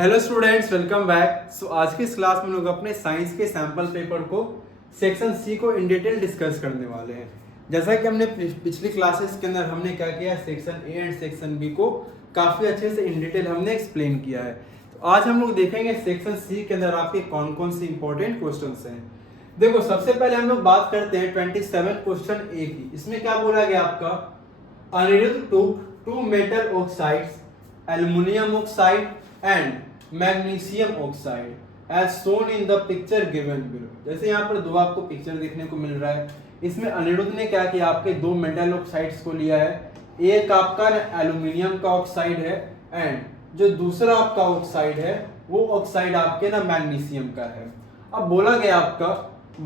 Hello students, welcome back. आज की इस क्लास में हम लोग अपने साइंस के सैंपल पेपर को सेक्शन सी को इन डिटेल डिस्कस करने वाले हैं। जैसा कि हमने पिछली क्लासेस के अंदर हमने क्या किया, section A and section B को काफ़ी अच्छे से इन डिटेल हमने एक्सप्लेन किया है। तो आज हम लोग देखेंगे सेक्शन सी के अंदर आपके कौन कौन से इंपॉर्टेंट क्वेश्चन हैं। देखो, सबसे पहले हम लोग बात करते हैं 27 क्वेश्चन ए की। इसमें क्या बोला गया आपका, Anirudh two metal oxides aluminium oxide and magnesium oxide as shown in the picture given below. जैसे यहाँ पर दो आपको पिक्चर देखने को मिल रहा है। इसमें अनिरुद्ध ने क्या किया, आपके दो मेटल ऑक्साइड्स को लिया है। एक आपका एल्युमिनियम का ऑक्साइड है एंड जो दूसरा आपका ऑक्साइड है वो ऑक्साइड आपके ना मैग्नीशियम का है। अब बोला गया आपका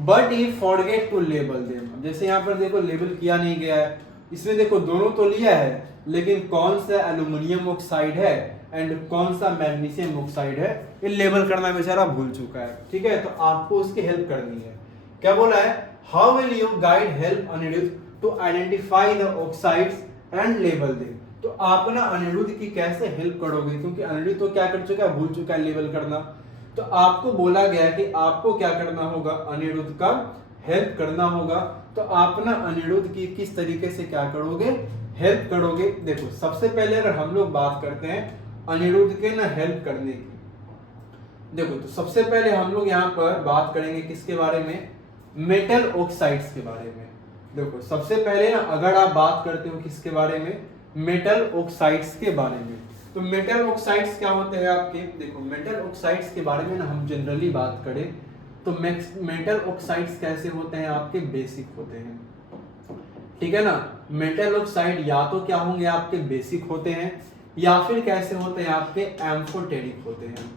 but he forget to label them. जैसे यहाँ पर देखो लेबल किया नहीं गया है। इसमें देखो दोनों तो लिया है, लेकिन कौन सा एल्युमिनियम ऑक्साइड है एंड कौन सा मैग्नीशियम ऑक्साइड है ये लेबल करना बेचारा भूल चुका है। ठीक है, तो आपको उसकी हेल्प करनी है। क्या बोला है, how will you guide help Anirudh to identify the oxides and label them. तो आप ना अनिरुद्ध की कैसे हेल्प करोगे, क्योंकि अनिरुद्ध तो क्या कर चुका है, भूल चुका है लेबल करना। तो आपको बोला गया कि आपको क्या करना होगा, अनिरुद्ध का हेल्प करना होगा। तो आप ना अनिरुद्ध की किस तरीके से क्या करोगे, हेल्प करोगे। देखो, सबसे पहले अगर हम लोग बात करते हैं अनिरुद्ध के ना हेल्प करने की, देखो तो सबसे पहले हम लोग यहाँ पर बात करेंगे किसके बारे में, मेटल ऑक्साइड्स के बारे में। देखो सबसे पहले ना अगर आप बात करते हो किसके बारे में, मेटल ऑक्साइड्स के बारे में। तो मेटल ऑक्साइड्स क्या होते हैं आपके, देखो मेटल ऑक्साइड्स के बारे में ना हम जनरली बात करें तो मेटल ऑक्साइड्स कैसे होते हैं, आपके बेसिक होते हैं। ठीक है ना, मेटल ऑक्साइड या तो क्या होंगे, आपके बेसिक होते हैं, या फिर कैसे होते हैं, आपके एम्फोटेरिक होते हैं।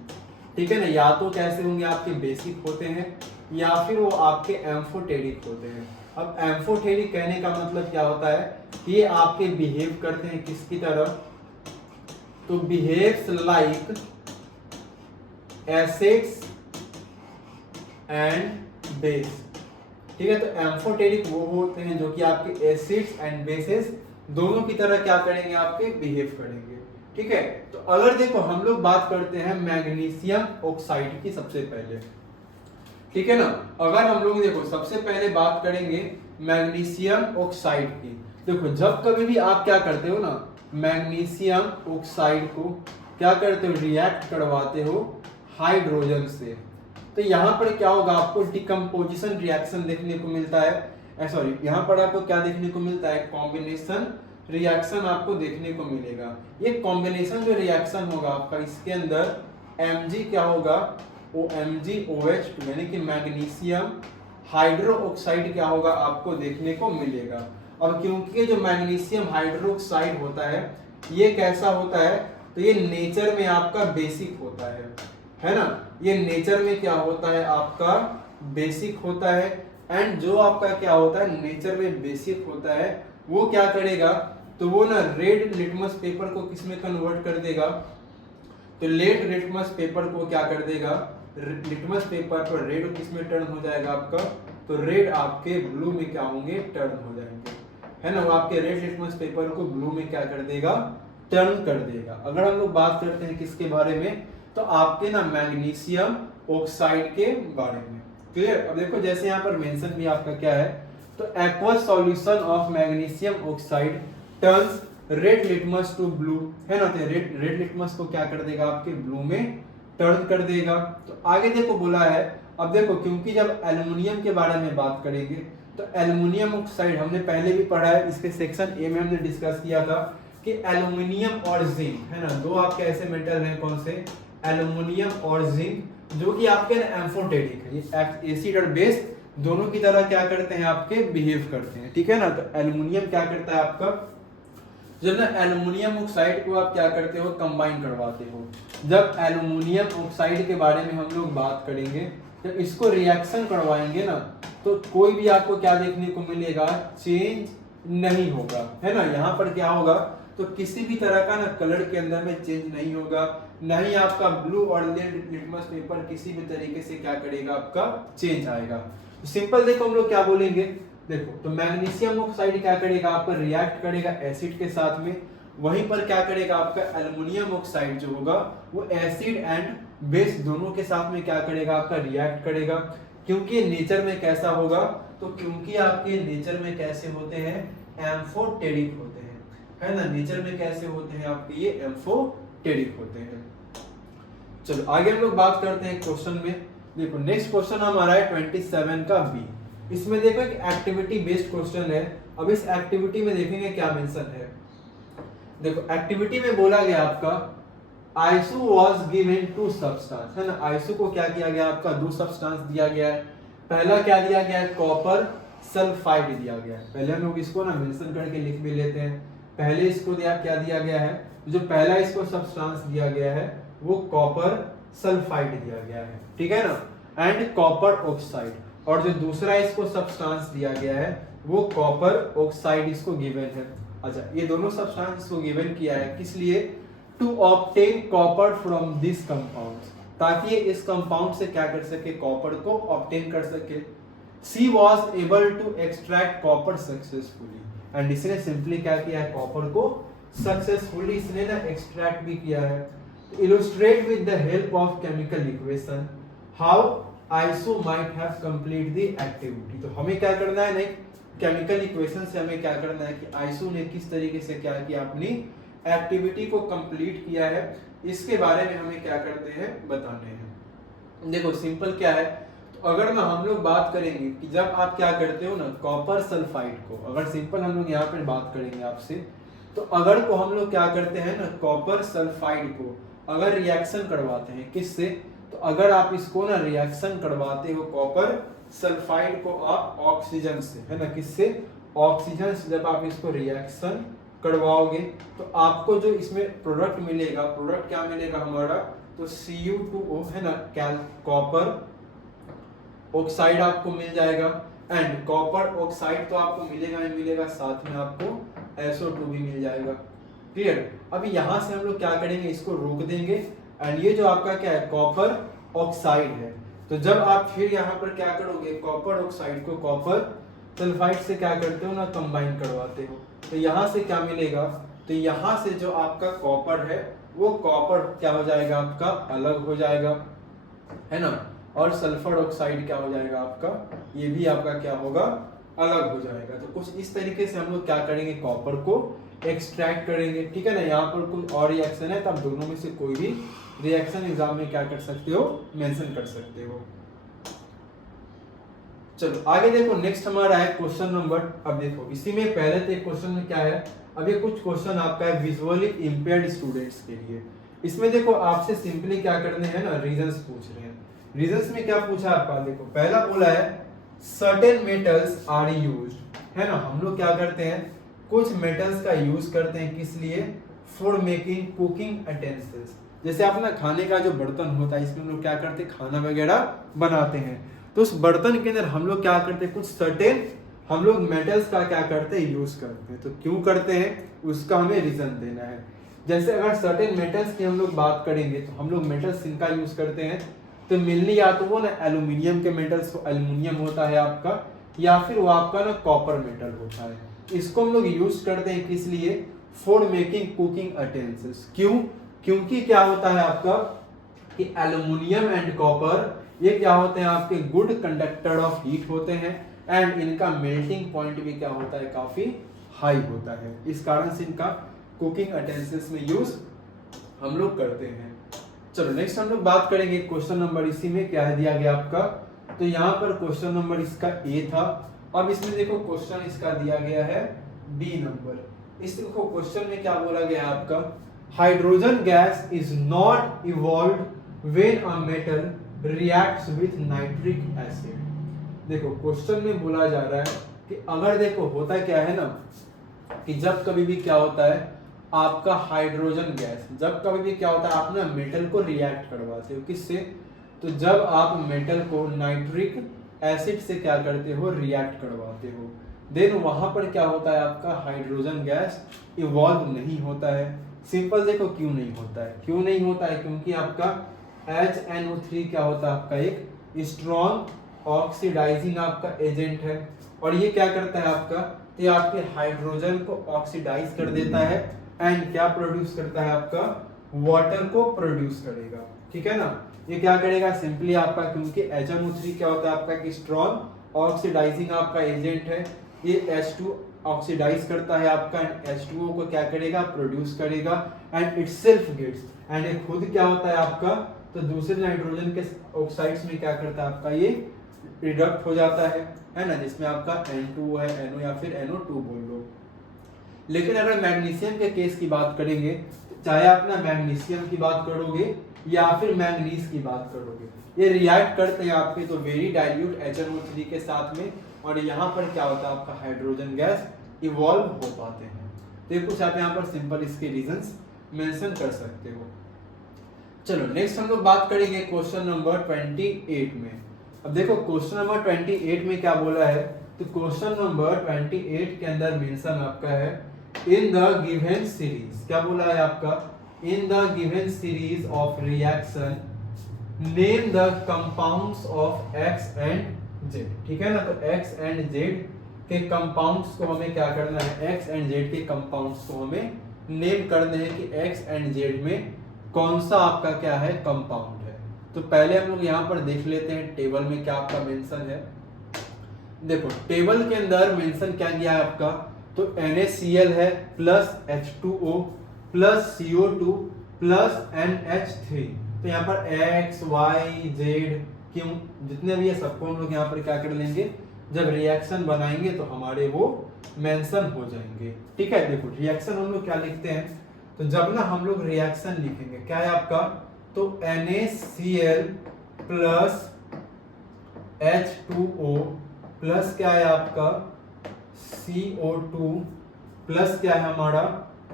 ठीक है ना, या तो कैसे होंगे, आपके बेसिक होते हैं या फिर वो आपके एम्फोटेरिक होते हैं। अब एम्फोटेरिक कहने का मतलब क्या होता है कि ये आपके बिहेव करते हैं किसकी तरह, तो behaves like acids and base. ठीक है, तो एम्फोटेरिक वो होते हैं जो कि आपके एसिड्स एंड बेसेस दोनों की तरह क्या करेंगे, आपके बिहेव करेंगे। ठीक है, तो अगर देखो हम लोग बात करते हैं मैग्नीशियम ऑक्साइड की सबसे पहले। ठीक है ना, अगर हम लोग देखो सबसे पहले बात करेंगे मैग्नीशियम ऑक्साइड की। देखो जब कभी भी आप क्या करते हो ना, मैग्नीशियम ऑक्साइड को क्या करते हो, रिएक्ट करवाते हो हाइड्रोजन से, तो यहाँ पर क्या होगा, आपको डिकम्पोजिशन रिएक्शन देखने को मिलता है। सॉरी, यहाँ पर आपको क्या देखने को मिलता है, कॉम्बिनेशन रिएक्शन आपको देखने को मिलेगा। ये कॉम्बिनेशन जो रिएक्शन होगा आपका, इसके अंदर Mg क्या होगा, OMgOH2 यानी कि मैग्नीशियम हाइड्रो ऑक्साइड क्या होगा, आपको देखने को मिलेगा। अब क्योंकि जो मैग्नीशियम हाइड्रो ऑक्साइड होता है ये कैसा होता है, तो ये नेचर में आपका बेसिक होता है ना, ये नेचर में क्या होता है, आपका बेसिक होता है। एंड जो आपका क्या होता है, नेचर में बेसिक होता है, वो क्या करेगा, तो वो ना रेड लिटमस पेपर को किस में कन्वर्ट कर देगा, तो रेड लिटमस पेपर को क्या कर देगा, लिटमस पेपर पर रेड किस में टर्न हो जाएगा आपका, तो रेड आपके ब्लू में क्या होंगे, टर्न हो जाएंगे, है ना। वो आपके रेड लिटमस पेपर को ब्लू में क्या कर देगा, टर्न कर देगा। अगर हम लोग बात करते हैं किसके बारे में, तो आपके ना मैग्नीशियम ऑक्साइड के बारे में। क्लियर। अब देखो जैसे यहाँ पर मेंशन भी आपका क्या है, तो aqueous solution of magnesium oxide turns red litmus to blue, है ना। तो रेड लिटमस को क्या कर देगा, आपके ब्लू में टर्न कर देगा। तो आगे देखो बोला है, अब देखो क्योंकि जब एल्युमिनियम के बारे में बात करेंगे तो एल्युमिनियम ऑक्साइड हमने पहले भी पढ़ा है, इसके सेक्शन ए में हमने डिस्कस किया था कि एल्युमिनियम और जिंक, है ना, दो आपके ऐसे मेटल हैं, कौन से, एल्युमिनियम और जिंक, जो कि आपके एम्फोटेरिक है, ये एसिड और बेस दोनों की तरह क्या करते हैं, आपके बिहेव करते हैं। ठीक है ना, तो एल्युमिनियम क्या करता है आपका, जब ना एल्युमिनियम ऑक्साइड को आप क्या करते हो, कंबाइन करवाते हो। जब एल्युमिनियम ऑक्साइड के बारे में हम लोग बात करेंगे, जब इसको रिएक्शन करवाएंगे ना, तो कोई भी आपको क्या देखने को मिलेगा, चेंज नहीं होगा, है ना। यहाँ पर क्या होगा, तो किसी भी तरह का ना कलर के अंदर में चेंज नहीं होगा, नहीं आपका ब्लू और रेड लिटमस पेपर किसी भी तरीके से क्या करेगा, आपका चेंज आएगा। तो सिंपल देखो हम लोग क्या बोलेंगे, देखो तो मैग्नीशियम ऑक्साइड क्या करेगा, आपका रिएक्ट करेगा एसिड के साथ में, वहीं पर क्या करेगा आपका एल्युमिनियम ऑक्साइड जो होगा वो एसिड एंड बेस दोनों के साथ में क्या करेगा आपका रिएक्ट करेगा। क्योंकि नेचर में कैसा होगा, तो क्योंकि आपके नेचर में कैसे होते हैं, एम्फोटेरिक होते हैं, है ना, नेचर में कैसे होते हैं आपके ये एम्फोटेरिक होते हैं। चलो आगे हम लोग बात करते हैं क्वेश्चन में। देखो नेक्स्ट क्वेश्चन हमारा है 27 का बी। इसमें देखो एक एक्टिविटी बेस्ड क्वेश्चन है। अब इस एक्टिविटी में देखेंगे क्या मेंशन है। देखो एक्टिविटी में बोला गया आपका आइसो वाज गिवन टू सब्सटेंस, है ना, आइसो को क्या किया गया आपका, दो सब्सटेंस दिया गया है। पहला क्या दिया गया है, कॉपर सल्फाइड दिया गया है। पहले हम लोग इसको ना मेंशन करके लिख भी लेते हैं। पहले इसको क्या दिया गया है, जो पहला इसको सब्सटेंस दिया गया है वो कॉपर सल्फाइड दिया गया है, ठीक है ना, एंड कॉपर ऑक्साइड। और जो दूसरा इसको सब्सटेंस दिया गया है वो कॉपर ऑक्साइड इसको गिवन है। अच्छा, ये दोनों सब्सटेंस इसको गिवन किया है किस लिए, to obtain copper from this compound, ताकि ये इस कंपाउंड से क्या कर सके, कॉपर को ऑब्टेन कर सके। She was able to extract copper successfully, and इसने सिंपली क्या किया है, कॉपर को सक्सेसफुली इसने ना एक्सट्रैक्ट भी किया है। Illustrate with the help of chemical equation how iso might have complete the activity. तो हमें क्या करना है, नहीं केमिकल इक्वेशन से हमें क्या करना है कि आइसो ने किस तरीके से क्या किया, अपनी एक्टिविटी को कंप्लीट किया है, इसके बारे में हमें क्या करते हैं, बताने हैं। देखो सिंपल क्या है, तो अगर ना हम लोग बात करेंगे कि जब आप क्या करते हो ना कॉपर सल्फाइड को, अगर सिंपल हम लोग यहाँ पे बात करेंगे आपसे, तो अगर को हम लोग क्या करते हैं ना कॉपर सल्फाइड को अगर रिएक्शन करवाते हैं किससे, तो अगर आप इसको ना रिएक्शन करवाते हो कॉपर सल्फाइड को आप ऑक्सीजन से, है ना, किससे, ऑक्सीजन से जब आप इसको रिएक्शन करवाओगे तो आपको जो इसमें प्रोडक्ट मिलेगा, प्रोडक्ट क्या मिलेगा हमारा, तो Cu2O, है ना, कॉपर ऑक्साइड आपको मिल जाएगा। एंड कॉपर ऑक्साइड तो आपको मिलेगा ही मिलेगा, साथ में आपको SO2 भी मिल जाएगा। क्लियर। अभी यहाँ से हम लोग क्या करेंगे, इसको रोक देंगे, एंड ये जो आपका क्या है, कॉपर ऑक्साइड है। तो जब आप फिर यहाँ पर क्या करोगे, कॉपर ऑक्साइड को कॉपर सल्फाइड से क्या करते हो ना, कंबाइन करवाते हो, तो यहाँ से क्या मिलेगा, तो यहाँ से जो आपका कॉपर है वो कॉपर क्या हो जाएगा आपका, अलग हो जाएगा, है ना, और सल्फर ऑक्साइड क्या हो जाएगा आपका, ये भी आपका क्या होगा, अलग हो जाएगा। तो कुछ इस तरीके से हम लोग क्या करेंगे, कॉपर को एक्सट्रैक्ट करेंगे, ठीक है ना। यहाँ पर कुछ और रिएक्शन है, तब दोनों में से कोई भी रिएक्शन एग्जाम में क्या कर सकते हो, मेंशन कर सकते हो। चलो आगे देखो, नेक्स्ट हमारा है क्वेश्चन नंबर। अब देखो इसी में पहले तो क्वेश्चन में क्या है, अब ये कुछ क्वेश्चन आपका है विजुअली इंपेयर्ड स्टूडेंट्स के लिए। इसमें देखो आपसे सिंपली क्या करने हैं ना, रीजंस पूछ रहे हैं। रीजंस में क्या पूछा आपका, देखो पहला बोला है सर्टेन मेटल्स आर यूज्ड, है ना, हम लोग क्या करते हैं, कुछ मेटल्स का यूज करते हैं किस लिए, फॉर मेकिंग कुकिंग यूटेंसिल्स। जैसे अपना खाने का जो बर्तन होता है इसमें हम लोग क्या करते हैं, खाना वगैरह बनाते हैं, तो उस बर्तन के अंदर हम लोग क्या करते हैं, कुछ सर्टेन हम लोग मेटल्स का क्या करते हैं, यूज करते हैं। तो क्यों करते हैं उसका हमें रीजन देना है। जैसे अगर सर्टेन मेटल्स की हम लोग बात करेंगे तो हम लोग मेटल्स इनका यूज करते हैं, तो मिलनी या तो वो ना एल्यूमिनियम के मेटल्स, को एल्यूमिनियम होता है आपका, या फिर वो आपका ना कॉपर मेटल होता है। इसको हम लोग यूज करते हैं किस लिए, फॉर मेकिंग कुकिंग यूटेंसिल्स। क्यों, क्योंकि क्या होता है आपका कि एल्यूमिनियम एंड कॉपर ये क्या होते हैं आपके गुड कंडक्टर ऑफ हीट होते हैं, एंड इनका मेल्टिंग पॉइंट भी क्या होता है, काफी हाई होता है। इस कारण से इनका कुकिंग यूटेंसिल्स में यूज हम लोग करते हैं। चलो नेक्स्ट हम लोग बात करेंगे क्वेश्चन नंबर, इसी में क्या है दिया गया आपका, तो यहाँ पर क्वेश्चन नंबर इसका ए था। अब इसमें देखो क्वेश्चन इसका दिया गया है बी नंबर। इस देखो क्वेश्चन में क्या बोला गया है आपका, hydrogen gas is not evolved when a metal reacts with nitric acid. देखो क्वेश्चन में बोला जा रहा है कि अगर देखो होता क्या है ना, कि जब कभी भी क्या होता है आपका हाइड्रोजन गैस, जब कभी भी क्या होता है आप ना मेटल को रिएक्ट करवाते हो किससे, तो जब आप मेटल को नाइट्रिक एसिड से क्या करते हो, रिएक्ट करवाते हो, देन वहां पर क्या होता है आपका हाइड्रोजन गैस इवॉल्व नहीं होता है। सिंपल देखो क्यों नहीं होता है, क्यों नहीं होता है, क्योंकि आपका HNO3 क्या होता है आपका एक स्ट्रॉन्ग ऑक्सीडाइजिंग आपका एजेंट है, और ये क्या करता है आपका, ये आपके हाइड्रोजन को ऑक्सीडाइज कर देता है, एंड क्या प्रोड्यूस करता है आपका, वाटर को प्रोड्यूस करेगा, ठीक है ना। ये क्या करेगा सिंपली आपका, क्योंकि HNO3 क्या होता है आपका कि स्ट्रॉन्ग ऑक्सीडाइजिंग आपका एजेंट है, ये H2 ऑक्सीडाइज करता है आपका एंड H2O को क्या करेगा, प्रोड्यूस करेगा एंड इटसेल्फ गिव्स, एंड ये खुद क्या होता है आपका, तो दूसरे नाइट्रोजन के ऑक्साइड्स में क्या करता है आपका, ये रिडक्ट हो जाता है ना, जिसमें आपका N2 है, NO या फिर NO2 बोल लो। लेकिन अगर मैग्नीशियम के केस की बात करेंगे, चाहे आप ना मैग्नीशियम की बात करोगे या फिर मैंगनीज की बात करोगे, ये रिएक्ट करते हैं आपके तो वेरी डाइल्यूट HNO3 के साथ में, और यहाँ पर क्या होता है आपका हाइड्रोजन गैस इवॉल्व हो पाते हैं। तो ये कुछ आप यहाँ पर सिंपल इसके रीजंस मेंशन कर सकते हो। चलो नेक्स्ट हम लोग बात करेंगे क्वेश्चन नंबर 28 में। अब देखो क्वेश्चन नंबर 28 में क्या बोला है, तो क्वेश्चन नंबर 28 के अंदर मेंशन आपका है इन द गिवन सीरीज, क्या बोला है आपका, in the given series of reaction name the compounds of X and Z, ठीक है ना। तो X एंड Z के कंपाउंड्स को हमें क्या करना है, X एंड Z के कंपाउंड्स को हमें नेम करने हैं कि X एंड Z में कौन सा आपका क्या है कंपाउंड है। तो पहले हम लोग यहाँ पर देख लेते हैं टेबल में क्या आपका मेंशन है। देखो टेबल के अंदर मेंशन क्या किया है आपका, तो NaCl है plus H2O plus CO2 plus NH3। तो यहाँ पर X, Y, Z, Q जितने भी है सबको हम लोग यहाँ पर क्या कर लेंगे, जब रिएक्शन बनाएंगे तो हमारे वो मेंशन हो जाएंगे, ठीक है। देखो रिएक्शन हम लोग क्या लिखते हैं, तो जब ना हम लोग रिएक्शन लिखेंगे क्या है आपका, तो NaCl प्लस H2O प्लस क्या है आपका CO2 प्लस क्या है हमारा,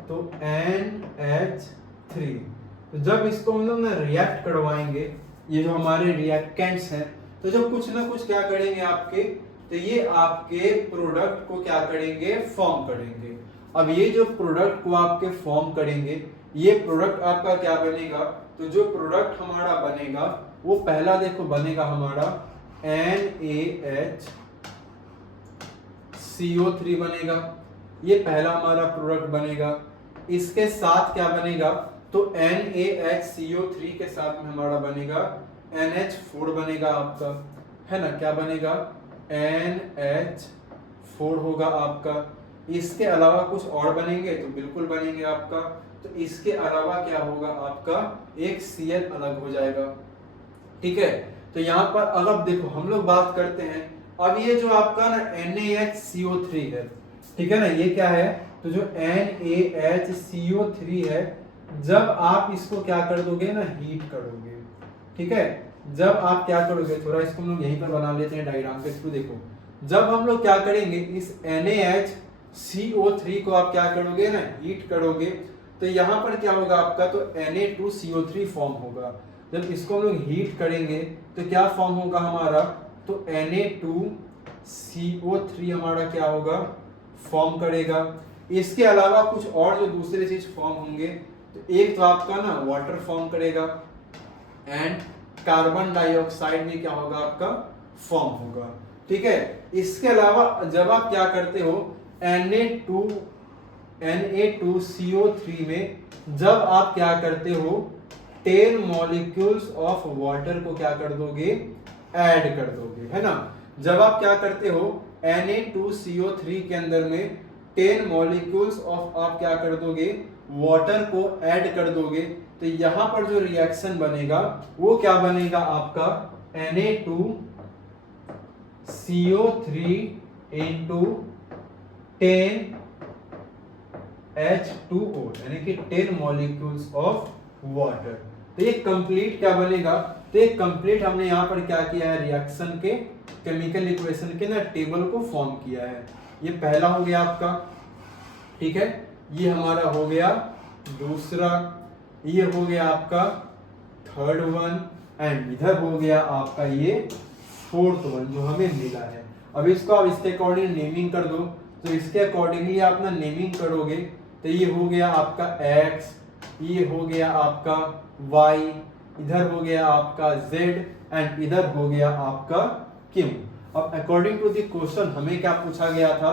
तो NH3। तो जब इसको हम लोग ना रिएक्ट करवाएंगे, ये जो हमारे रिएक्टेंट्स हैं, तो जब कुछ ना कुछ क्या करेंगे आपके, तो ये आपके प्रोडक्ट को क्या करेंगे, फॉर्म करेंगे। अब ये जो प्रोडक्ट को आपके फॉर्म करेंगे, ये प्रोडक्ट आपका क्या बनेगा, तो जो प्रोडक्ट हमारा बनेगा वो पहला देखो बनेगा हमारा NaHCO3 बनेगा, ये पहला हमारा प्रोडक्ट बनेगा। इसके साथ क्या बनेगा, तो NaHCO3 के साथ में हमारा बनेगा NH4 बनेगा आपका, है ना, क्या बनेगा NH4 होगा आपका। इसके अलावा कुछ और बनेंगे, तो बिल्कुल बनेंगे आपका। तो इसके अलावा क्या होगा आपका, एक Cl अलग हो जाएगा, ठीक है। तो यहाँ पर अब देखो हम लोग बात करते हैं, अब ये जो आपका ना NaHCO3 है, ठीक है ना, ये क्या है, तो जो NaHCO3 है, जब आप इसको क्या कर दोगे ना, हीट करोगे, ठीक है। जब आप क्या करोगे, थोड़ा इसको हम लोग यहीं पर बना लेते हैं डायग्राम के थ्रू। देखो जब हम लोग क्या करेंगे, इस NaHCO3 को आप क्या करोगे ना, हीट करोगे, तो यहाँ पर क्या होगा आपका, तो Na2CO3 फॉर्म होगा। जब इसको हम लोग हीट करेंगे तो क्या फॉर्म होगा हमारा, तो Na2CO3 हमारा क्या होगा, फॉर्म करेगा। इसके अलावा कुछ और जो दूसरे चीज फॉर्म होंगे, तो एक तो आपका ना वाटर फॉर्म करेगा एंड कार्बन डाइऑक्साइड में क्या होगा आपका फॉर्म होगा, ठीक है। इसके अलावा जब आप क्या करते हो, Na2CO3 में जब आप क्या करते हो, 10 मॉलिक्यूल्स ऑफ वाटर को क्या कर दोगे, ऐड कर दोगे, है ना। जब आप क्या करते हो, Na2CO3 के अंदर में 10 मॉलिक्यूल्स ऑफ आप क्या कर दोगे, वाटर को ऐड कर दोगे, तो यहां पर जो रिएक्शन बनेगा वो क्या बनेगा आपका, Na2CO3 into 10H2O, यानी कि 10 मॉलिक्यूल्स ऑफ वाटर। तो ये कंप्लीट क्या बनेगा, तो ये कंप्लीट हमने यहाँ पर क्या किया है, रिएक्शन के केमिकल इक्वेशन के ना टेबल को फॉर्म किया है। ये पहला हो गया आपका, ठीक है, ये हमारा हो गया दूसरा, ये हो गया आपका थर्ड वन, एंड इधर हो गया आपका ये फोर्थ वन जो हमें मिला है। अब इसको आप इसके अकॉर्डिंग नेमिंग कर दो, तो इसके अकॉर्डिंगली आप ना नेमिंग करोगे, तो ये हो गया आपका X, ये हो गया आपका Y, इधर हो गया आपका Z एंड इधर हो गया आपका Q। अब अकॉर्डिंग टू द क्वेश्चन हमें क्या पूछा गया था,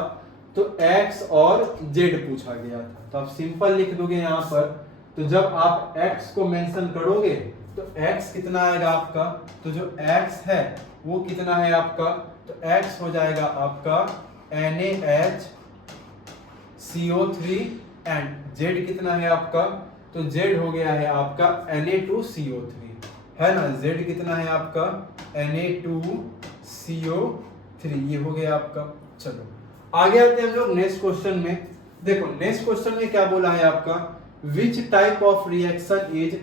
तो x और z पूछा गया था। तो आप सिंपल लिख दोगे यहाँ पर। तो जब आप x को मेंशन करोगे तो x कितना आएगा आपका, तो जो x है वो कितना है आपका, तो x हो जाएगा आपका NaHCO3 एंड z कितना है आपका, तो z हो गया है आपका Na2CO3, है ना। z कितना है आपका Na2CO3, ये हो गया आपका। चलो आगे आते हैं हम लोग नेक्स्ट क्वेश्चन में। देखो नेक्स्ट क्वेश्चन में क्या बोला है आपका, which type of reaction is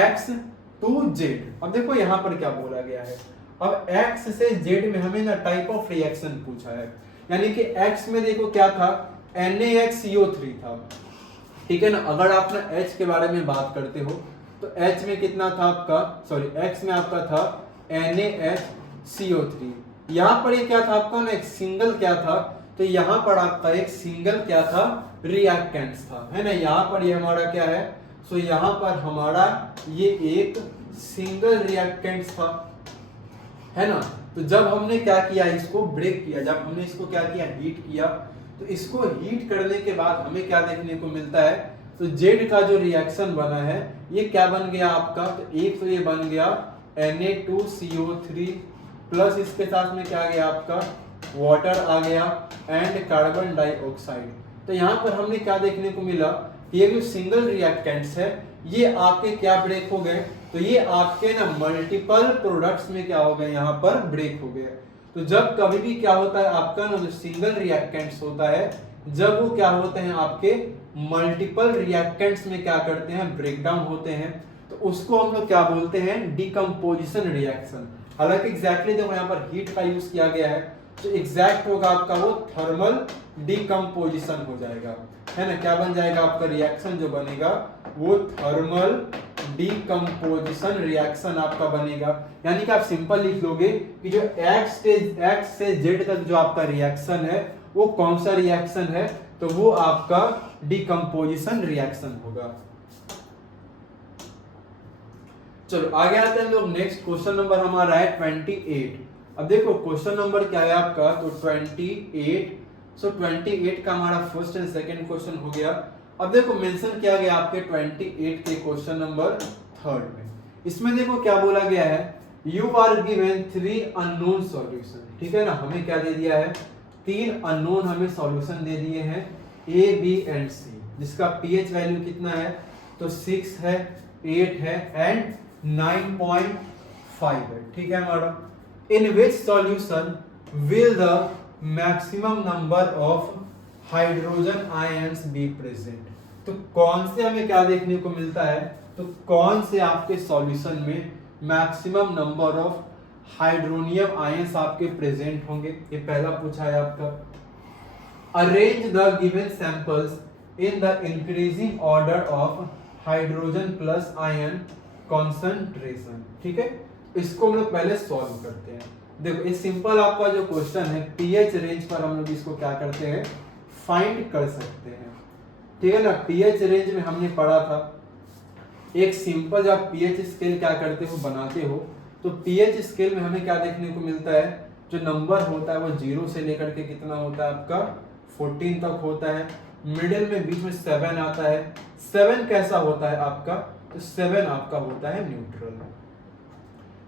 x to z। अब देखो यहाँ पर क्या बोला गया है, अब x से z में हमें ना टाइप ऑफ रिएक्शन पूछा है, यानी कि x में देखो क्या था, NaHCO3 था, ठीक है ना। अगर आप ना H के बारे में बात करते हो तो H में कितना था आपका, सॉरी x में आपका था NaHCO3। यहाँ पर ये क्या था आपका ना, एक सिंगल क्या था, तो यहाँ पर आपका एक सिंगल क्या था, रिएक्टेंट्स था, है ना। यहाँ पर ये हमारा क्या है, सो यहाँ पर हमारा ये एक सिंगल रिएक्टेंट्स था, है ना। तो जब हमने क्या किया, इसको ब्रेक किया, जब हमने इसको क्या किया, हीट किया, तो इसको हीट करने के बाद हमें क्या देखने को मिलता है, तो Z का जो रिएक्शन बना है ये क्या बन गया आपका, तो एक तो ये बन गया Na2CO3 प्लस इसके साथ में क्या आ गया आपका, वाटर आ गया एंड कार्बन डाइऑक्साइड। तो यहाँ पर हमने क्या देखने को मिला, ये जो सिंगल रिएक्टेंट्स है ये आपके क्या ब्रेक हो गए, तो ये आपके ना मल्टीपल प्रोडक्ट्स में क्या हो गए, यहाँ पर ब्रेक हो गए। तो जब कभी भी क्या होता है आपका ना, जो सिंगल रिएक्टेंट्स होता है, जब वो क्या होते हैं आपके मल्टीपल रिएक्टेंट्स में क्या करते हैं, ब्रेक डाउन होते हैं, तो उसको हम लोग क्या बोलते हैं, डिकम्पोजिशन रिएक्शन। हालांकि एग्जैक्टली देखो यहाँ पर हीट का यूज किया गया है, तो एग्जैक्ट होगा आपका वो थर्मल डिकम्पोजिशन हो जाएगा, है ना। क्या बन जाएगा आपका रिएक्शन जो बनेगा वो थर्मल डिकम्पोजिशन रिएक्शन आपका बनेगा। यानी कि आप सिंपल लिख लोगे कि जो x से z तक जो आपका रिएक्शन है वो कौन सा रिएक्शन है, तो वो आपका डिकम्पोजिशन रिएक्शन होगा। चलो आगे आते हैं लोग, नेक्स्ट क्वेश्चन नंबर हमारा है 28। अब देखो क्वेश्चन नंबर क्या है आपका, तो 28। सो 28 का हमारा फर्स्ट एंड सेकंड क्वेश्चन हो गया। अब देखो मेंशन किया गया आपके 28 के क्वेश्चन नंबर 3 में। इसमें देखो क्या बोला गया है, you are given 3 unknown solution, ठीक है ना। हमें क्या दे दिया है, 3 अननोन हमें सॉल्यूशन दे दिए हैं A, B एंड C, जिसका pH वैल्यू कितना है, तो 6 है, 8 है एंड 9.5 है, ठीक है हमारा। In which solution will the maximum number of hydrogen ions be present. तो कौन से हमें क्या देखने को मिलता है, तो कौन से आपके सॉल्यूशन में maximum number of hydronium ions आपके प्रेजेंट होंगे, ये पहला पूछा है आपका। Arrange the given samples in the increasing order of hydrogen plus ion concentration, ठीक है। इसको हम लोग पहले सॉल्व करते हैं। देखो ये सिंपल आपका जो क्वेश्चन है, पीएच रेंज पर हम लोग इसको क्या करते हैं, फाइंड कर सकते हैं, ठीक है ना। पीएच रेंज में हमने पढ़ा था एक सिंपल, जब पीएच स्केल क्या करते हो, बनाते हो, तो पीएच स्केल में हमें क्या देखने को मिलता है, जो नंबर होता है वो 0 से लेकर के कितना होता है आपका 14 तक होता है। मिडिल में बीच में 7 आता है। 7 कैसा होता है आपका, तो 7 आपका होता है न्यूट्रल,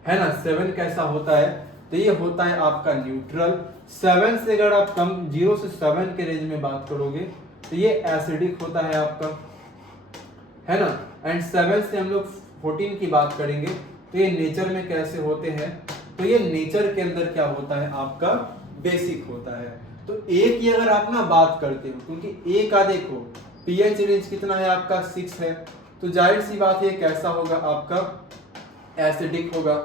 है ना। 7 कैसा होता है, तो ये होता है आपका न्यूट्रल। 7 से अगर आप कम 0 से 7 के रेंज में बात करोगे तो ये एसिडिक होता है आपका, है ना। एंड 7 से हम लोग 14 की बात करेंगे तो ये नेचर में कैसे होते हैं, तो ये नेचर के अंदर क्या होता है आपका बेसिक होता है। तो एक ही अगर आप ना बात करते हो, क्योंकि ए का देखो पीएच रेंज कितना है आपका 6 है, तो जाहिर सी बात है कैसा होगा आपका एसिडिक होगा,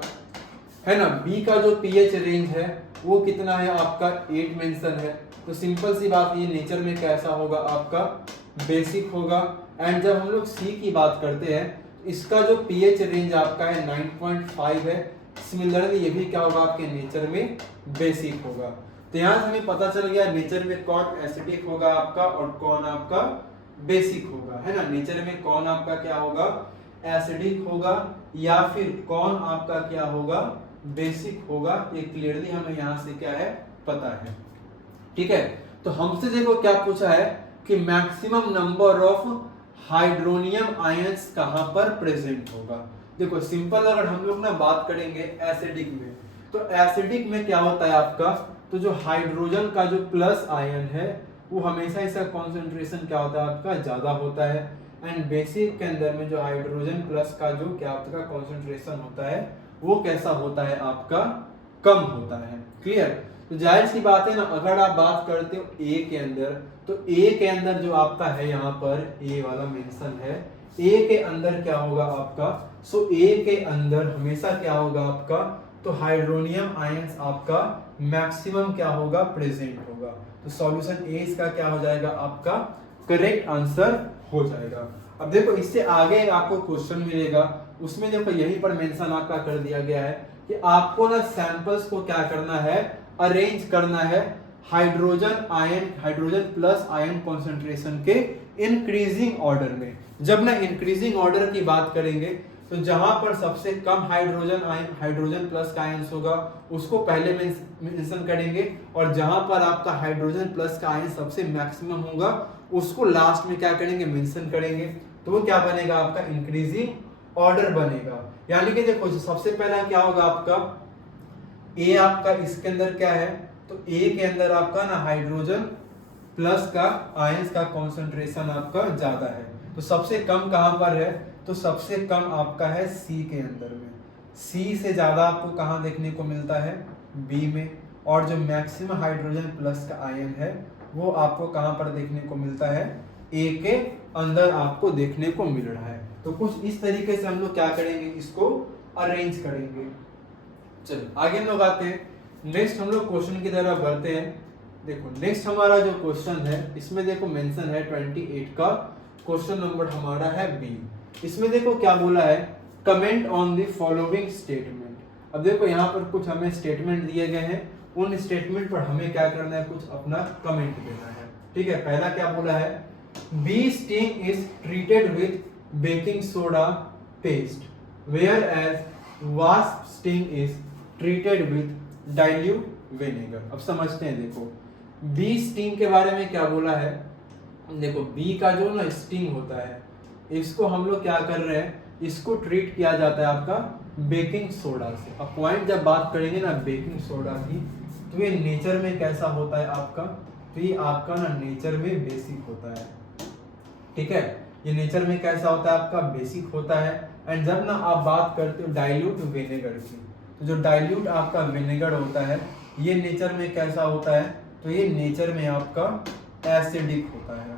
है ना। बी का जो पीएच रेंज है वो कितना है आपका 8 मेंशन है, तो सिंपल सी बात ये नेचर में कैसा होगा आपका बेसिक होगा। एंड जब हम लोग सी की बात करते हैं, इसका जो पीएच रेंज आपका है 9.5 है, सिमिलरली ये भी क्या होगा आपके नेचर में बेसिक होगा। तो यहाँ से हमें पता चल गया नेचर में कौन एसिडिक होगा आपका और कौन आपका बेसिक होगा, है ना। नेचर में कौन आपका क्या होगा एसिडिक होगा या फिर कौन आपका क्या होगा बेसिक होगा, ये क्लियरली हमें यहाँ से क्या है पता है, ठीक है। तो हमसे देखो क्या पूछा है कि maximum number of hydronium ions कहां पर प्रेजेंट होगा। देखो सिंपल अगर हम लोग ना बात करेंगे एसिडिक में, तो एसिडिक में क्या होता है आपका, तो जो हाइड्रोजन का जो प्लस आयन है वो हमेशा इसका कॉन्सेंट्रेशन क्या होता है आपका ज्यादा होता है, एंड बेसिक के अंदर में जो हाइड्रोजन प्लस का जो क्या आपका कॉन्सेंट्रेशन होता है वो कैसा होता है आपका कम होता है। क्लियर। तो जाहिर सी बात है ना, अगर आप बात करते हो ए के अंदर, तो ए के अंदर जो आपका है यहाँ पर ए वाला मेंशन है, ए के अंदर क्या होगा आपका, सो ए के अंदर हमेशा क्या होगा आपका, तो हाइड्रोनियम आयंस आपका मैक्सिमम क्या होगा प्रेजेंट होगा। तो सॉल्यूशन ए इसका क्या हो जाएगा आपका करेक्ट आंसर हो जाएगा। अब देखो इससे आगे आपको क्वेश्चन मिलेगा, उसमें देखो यहीं पर मेंशन आपका कर दिया गया है कि आपको ना सैंपल्स को क्या करना है, अरेंज करना है हाइड्रोजन प्लस आयन कॉन्सेंट्रेशन के इंक्रीजिंग ऑर्डर में। जब ना इंक्रीजिंग ऑर्डर की बात करेंगे तो जहां पर सबसे कम हाइड्रोजन प्लस का आयंस होगा उसको पहले मेंशन करेंगे, और जहां पर आपका हाइड्रोजन प्लस का आयंस सबसे मैक्सिमम होगा उसको लास्ट में क्या करेंगे मेंशन करेंगे। तो वो क्या बनेगा आपका इंक्रीजिंग ऑर्डर बनेगा। यानी कि देखो सबसे पहला क्या होगा आपका ए, आपका इसके अंदर क्या है, तो ए के अंदर आपका ना हाइड्रोजन प्लस का आयंस का कॉन्सेंट्रेशन आपका ज्यादा है। तो सबसे कम कहां पर है, तो सबसे कम आपका है सी के अंदर में, सी से ज्यादा आपको कहां देखने को मिलता है बी में, और जो मैक्सिमम हाइड्रोजन प्लस का आयन है वो आपको कहां पर देखने को मिलता है ए के अंदर आपको देखने को मिल रहा है। तो कुछ इस तरीके से हम लोग क्या करेंगे, इसको अरेंज करेंगे। चलो आगे हम लोग आते हैं, नेक्स्ट हम लोग क्वेश्चन की तरफ बढ़ते हैं। देखो नेक्स्ट हमारा जो क्वेश्चन है इसमें देखो मेंशन है 28 का क्वेश्चन नंबर हमारा है बी। इसमें देखो क्या बोला है, comment on the following statement. अब देखो यहाँ पर कुछ हमें स्टेटमेंट दिए गए हैं, उन स्टेटमेंट पर हमें क्या करना है, कुछ अपना कमेंट देना है। ठीक है, पहला क्या बोला है, bee sting is treated with baking soda paste whereas wasp sting is treated with dilute vinegar. अब समझते हैं, देखो बी स्टिंग के बारे में क्या बोला है। देखो बी का जो ना स्टिंग होता है इसको हम लोग क्या कर रहे हैं, इसको ट्रीट किया जाता है आपका बेकिंग सोडा से। अब पॉइंट जब बात करेंगे ना बेकिंग सोडा की, तो ये नेचर में कैसा होता है आपका, तो ये आपका ना नेचर में बेसिक होता है। ठीक है, ये नेचर में कैसा होता है आपका बेसिक होता है। एंड जब ना आप बात करते हो डाइल्यूट विनेगर की, तो जो डाइल्यूट आपका विनेगर होता है ये नेचर में कैसा होता है, तो ये नेचर में आपका एसिडिक होता है।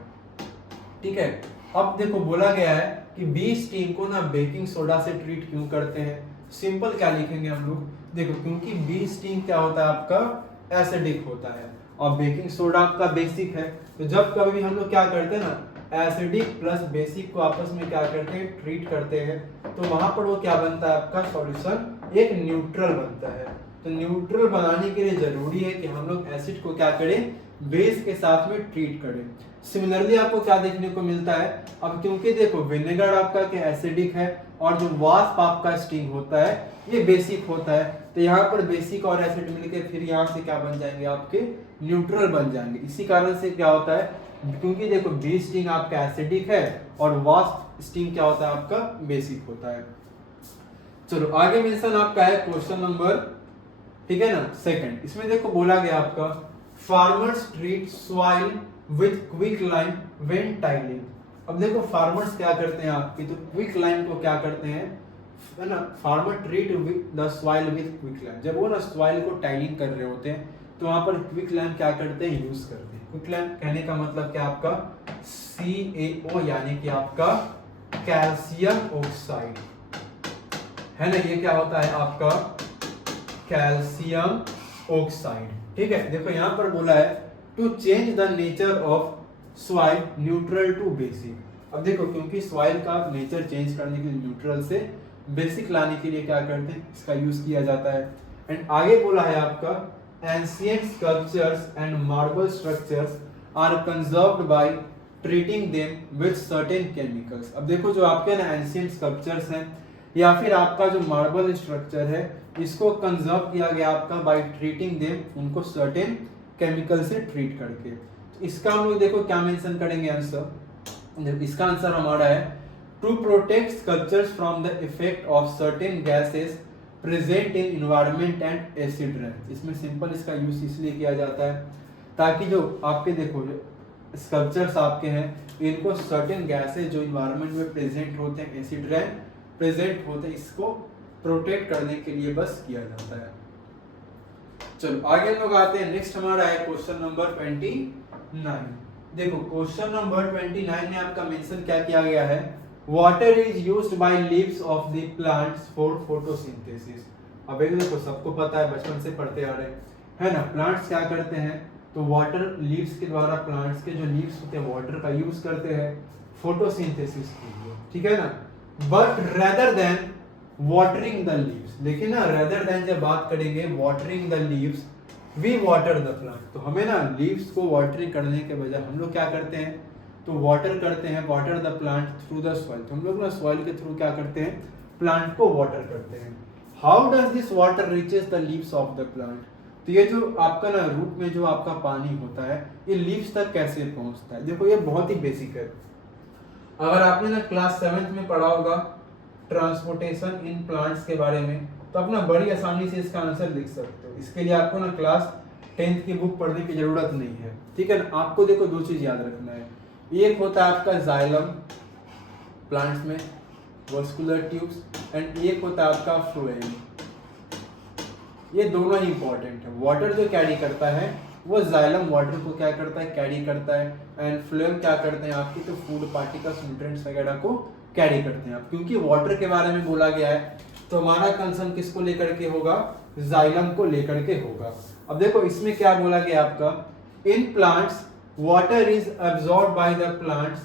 ठीक है, अब देखो बोला गया है कि बी स्टिंग को ना बेकिंग सोडा से ट्रीट क्यों करते हैं। सिंपल क्या लिखेंगे हम लोग, देखो क्योंकि बी स्टिंग क्या होता है आपका एसिडिक होता है और बेकिंग सोडा आपका बेसिक है। तो जब कभी हम लोग क्या करते हैं ना एसिडिक प्लस बेसिक को आपस में क्या करते हैं ट्रीट करते हैं, तो वहां पर वो क्या बनता है आपका सॉल्यूशन एक न्यूट्रल बनता है। तो न्यूट्रल बनाने के लिए जरूरी है कि हम लोग एसिड को क्या करें बेस के साथ में ट्रीट करें। सिमिलरली आपको क्या देखने को मिलता है, अब क्योंकि देखो विनेगर आपका क्या एसिडिक है और जो वास्प आपका स्टिंग होता है ये बेसिक होता है, तो यहाँ पर बेसिक और एसिड मिलके फिर यहाँ से क्या बन जाएंगे आपके न्यूट्रल बन जाएंगे। इसी कारण से क्या होता है, क्योंकि देखो बी स्टिंग आपका एसिडिक है और वास्प स्टिंग क्या होता है आपका बेसिक होता है। चलो आगे मेंशन आपका है क्वेश्चन नंबर, ठीक है ना, सेकंड। इसमें देखो बोला गया आपका farmers treat soil with quick lime when tiling. अब देखो फार्मर्स क्या करते हैं आपकी, तो क्विक लाइम को क्या करते हैं, है ना, farmer treat the soil with quick lime. जब वो ना सॉइल को टाइलिंग कर रहे होते हैं तो वहां पर क्विक लाइम क्या करते हैं यूज करते हैं। क्विक लाइम कहने का मतलब क्या आपका CaO यानी कि आपका कैल्शियम ऑक्साइड है ना, ये क्या होता है आपका कैल्शियम ऑक्साइड। ठीक है, देखो यहां पर बोला है to change the nature of soil neutral to basic. अब देखो क्योंकि सॉइल का नेचर चेंज करने के लिए न्यूट्रल से बेसिक लाने के लिए क्या करते हैं इसका यूज किया जाता है। एंड आगे बोला है आपका ancient sculptures and marble structures are conserved by treating them with certain chemicals. अब देखो जो आपके ना एंशिएंट स्कल्पचर्स हैं या फिर आपका जो मार्बल स्ट्रक्चर है इसको कंजर्व किया गया आपका बाय ट्रीटिंग देम, उनको सर्टेन केमिकल से ट्रीट करके। इसका हम लोग देखो क्या मेंशन करेंगे आंसर। इसका आंसर हमारा है to protect sculptures from the effect of certain gases present in environment and acid rain. इसमें सिंपल इसका यूज इसलिए किया जाता है ताकि जो आपके देखो जो स्कल्पचर्स आपके हैं इनको सर्टेन गैसेस जो इन्वायरमेंट में प्रेजेंट होते हैं, एसिड रेन प्रेजेंट होते हैं, इसको प्रोटेक्ट करने के लिए बस किया जाता है। चलो आगे हम लोग आते हैं। नेक्स्ट हमारा है क्वेश्चन नंबर 29। देखो क्वेश्चन नंबर 29 में आपका मेंशन क्या किया गया है, water is used by leaves of the plants for photosynthesis. अब एक देखो सबको पता है, बचपन से पढ़ते आ रहे हैं, है ना, प्लांट्स क्या करते हैं तो वाटर लीव्स के द्वारा, प्लांट्स के जो लीव्स होते हैं वाटर का यूज करते हैं फोटोसिंथेसिस के लिए, ठीक है ना। But rather than watering the leaves, देखिए ना, रेदर देन जब बात करेंगे watering the leaves we water the plant, तो हमें ना लीव्स को वाटरिंग करने के बजाय हम लोग क्या करते हैं तो वाटर करते हैं, water the plant through the soil. तो हम लोग ना सॉइल के थ्रू क्या करते हैं, प्लांट को वाटर करते हैं। How does this water reaches the leaves of the plant, तो ये जो आपका ना रूट में जो आपका पानी होता है ये लीव्स तक कैसे पहुंचता है। देखो ये बहुत ही बेसिक है, अगर आपने ना क्लास 7th में पढ़ा होगा ट्रांसपोर्टेशन इन प्लांट्स के बारे में, तो आप ना बड़ी आसानी से इसका आंसर लिख सकते हो। इसके लिए आपको ना क्लास 10th की बुक पढ़ने की जरूरत नहीं है, ठीक है ना। आपको देखो दो चीज याद रखना है, एक होता है आपका जाइलम प्लांट्स में वस्कुलर ट्यूब्स, एंड एक होता है आपका फ्लोएम। ये दोनों ही इंपॉर्टेंट है। वाटर जो कैरी करता है वो जाइलम वाटर को क्या करता है, कैरी करता है, एंड फ्लोएम क्या करते हैं आपकी तो फूड पार्टिकल्स, न्यूट्रिएंट्स वगैरह को कैरी करते हैं आप। क्योंकि वाटर के बारे में बोला गया है तो हमारा कंसर्न किसको लेकर के होगा, जाइलम को लेकर के होगा। अब देखो इसमें क्या बोला गया आपका, in plants water is absorb by the plants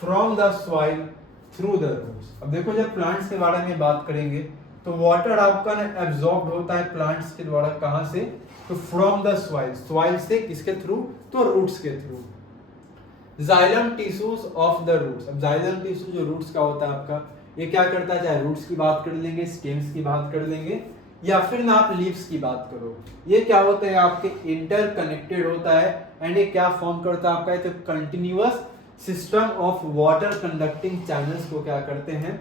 from the soil through the roots. अब देखो जब प्लांट्स के बारे में बात करेंगे तो वाटर आपका ना एब्जॉर्ब होता है प्लांट्स के द्वारा, कहां से तो फ्रॉम द सॉइल, सॉइल से किसके थ्रू तो रूट्स के through. Xylem tissues of the roots, अब जाइलम टिश्यू जो रूट्स का होता है आपका, ये क्या करता है, चाहे रूट्स की बात कर लेंगे, स्टेम्स की बात कर लेंगे, या फिर ना आप लीव्स की बात करो, ये क्या होता है आपके इंटरकनेक्टेड होता है, एंड ये क्या फॉर्म करता है आपका, तो continuous system of water conducting channels को क्या करते हैं,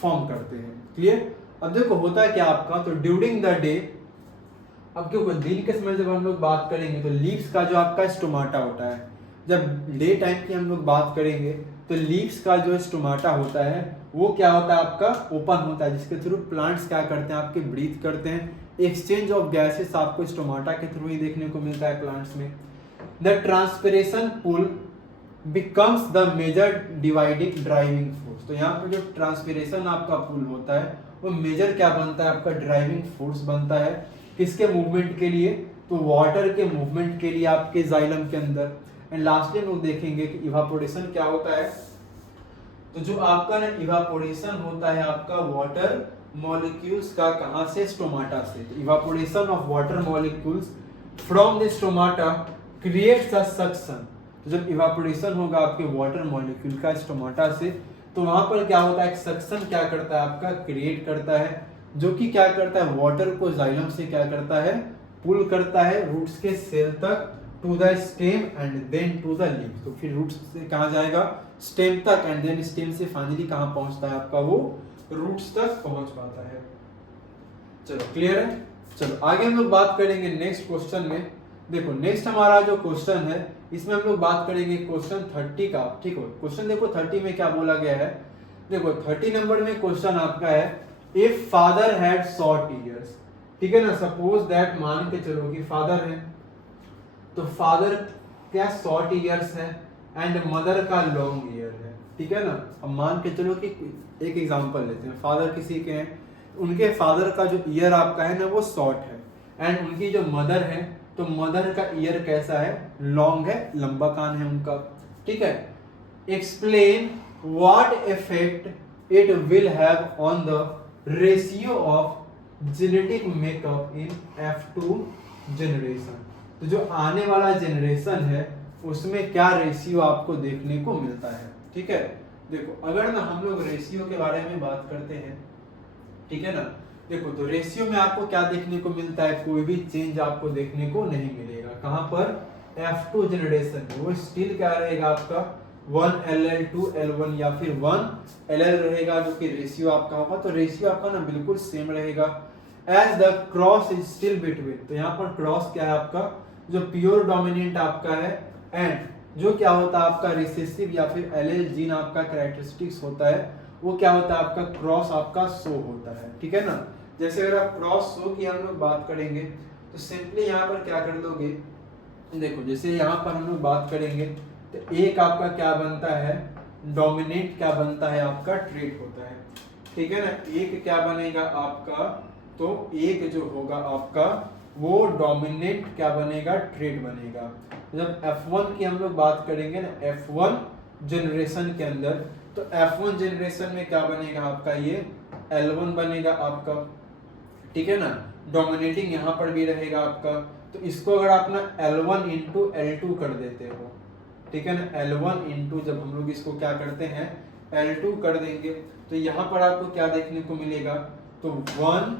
फॉर्म करते हैं। क्लियर। अब देखो होता है क्या आपका, तो ड्यूरिंग द डे, अब क्योंकि दिन के समय जब हम लोग बात करेंगे तो लीव्स का जो आपका स्टोमाटा होता है, जब डे टाइम की हम लोग बात करेंगे तो लीव्स का जो स्टोमाटा होता है वो क्या होता है आपका, ओपन होता है, जिसके थ्रू प्लांट्स क्या करते हैं आपके, ब्रीथ करते हैं। एक्सचेंज ऑफ गैसेस आपको स्टोमाटा के थ्रू ही देखने को मिलता है प्लांट्स में। The transpiration pull becomes the major dividing driving force, तो यहाँ पे जो ट्रांसपिरेशन आपका पुल होता है वो मेजर क्या बनता है आपका, ड्राइविंग फोर्स बनता है, किसके मूवमेंट के लिए, तो वाटर के मूवमेंट के लिए आपके जाइलम के अंदर। एंड लास्टली हम लोग देखेंगे कि इवापोरेशन क्या होता है, तो जो आपका ना इवापोरेशन होता है आपका वाटर मॉलिक्यूल्स का, कहां से, स्टोमाटा से। तो evaporation of water molecules from the stomata creates a suction, तो जब इवापोरेशन होगा आपके वाटर मॉलिक्यूल का स्टोमाटा से, तो वहां पर क्या होता है, एक सक्शन क्या करता है आपका, क्रिएट करता है, जो कि क्या करता है, वाटर को जाइलम से क्या करता है, पुल करता है रूट्स के सेल तक, to the stem and then to the leaf. तो फिर रूट्स से कहां जाएगा, स्टेम तक, एंड देन स्टेम से फाइनली कहां पहुंचता है आपका, वो रूट्स तक पहुंच पाता है। चलो क्लियर है। चलो आगे हम लोग बात करेंगे नेक्स्ट क्वेश्चन में। देखो नेक्स्ट हमारा जो क्वेश्चन है इसमें हम लोग बात करेंगे क्वेश्चन 30 का, ठीक है। क्वेश्चन देखो 30 में क्या बोला गया है, देखो 30 नंबर में क्वेश्चन आपका है, if father had short years, ठीक है ना, सपोज दैट मान के चलो कि फादर है, तो फादर क्या शॉर्ट ईयर्स है एंड मदर का लॉन्ग ईयर है, ठीक है ना। अब मान के चलो कि एक एग्जांपल लेते हैं, फादर किसी के हैं, उनके फादर का जो ईयर आपका है ना वो शॉर्ट है, एंड उनकी जो मदर है तो मदर का ईयर कैसा है, लॉन्ग है, लंबा कान है उनका, ठीक है। Explain what effect it will have on the ratio of genetic makeup in F2 generation, तो जो आने वाला जनरेशन है उसमें क्या रेशियो आपको देखने को मिलता है, ठीक है। देखो अगर ना हम लोग रेशियो के बारे में बात करते हैं, ठीक है ना, देखो तो रेशियो में आपको क्या देखने को मिलता है, कोई भी चेंज आपको देखने को नहीं मिलेगा, कहां पर, F2 जनरेशन में वो स्टिल क्या रहेगा आपका 1 LL2 L1 या फिर 1 LL रहेगा, जो कि रेशियो आपका होगा। तो रेशियो आपका ना बिल्कुल सेम रहेगा। As the cross is still between, तो यहाँ पर क्रॉस क्या है आपका, जो प्योर डोमिनेंट आपका है, एंड जो क्या होता है आपका रिसेसिव या फिर एलेल जीन आपका कैरेक्टरिस्टिक्स होता है, वो क्या होता है आपका क्रॉस आपका शो होता है। ठीक है ना। जैसे अगर आप क्रॉस शो की हम लोग बात करेंगे तो सिंपली यहाँ पर क्या कर दोगे, देखो जैसे यहाँ पर हम लोग बात करेंगे तो एक आपका क्या बनता है, डोमिनेट क्या बनता है आपका ट्रेट होता है। ठीक है ना। एक क्या बनेगा आपका, तो एक जो होगा आपका वो डोमिनेट क्या बनेगा, ट्रेट बनेगा। जब F1 की हम लोग बात करेंगे ना, F1 जनरेशन के अंदर, तो F1 जनरेशन में क्या बनेगा आपका, ये L1 बनेगा आपका। ठीक है ना। डोमिनेटिंग यहाँ पर भी रहेगा आपका। तो इसको अगर आप ना L1 इंटू L2 कर देते हो, ठीक है ना, L1 इंटू जब हम लोग इसको क्या करते हैं L2 कर देंगे, तो यहाँ पर आपको क्या देखने को मिलेगा, तो 1,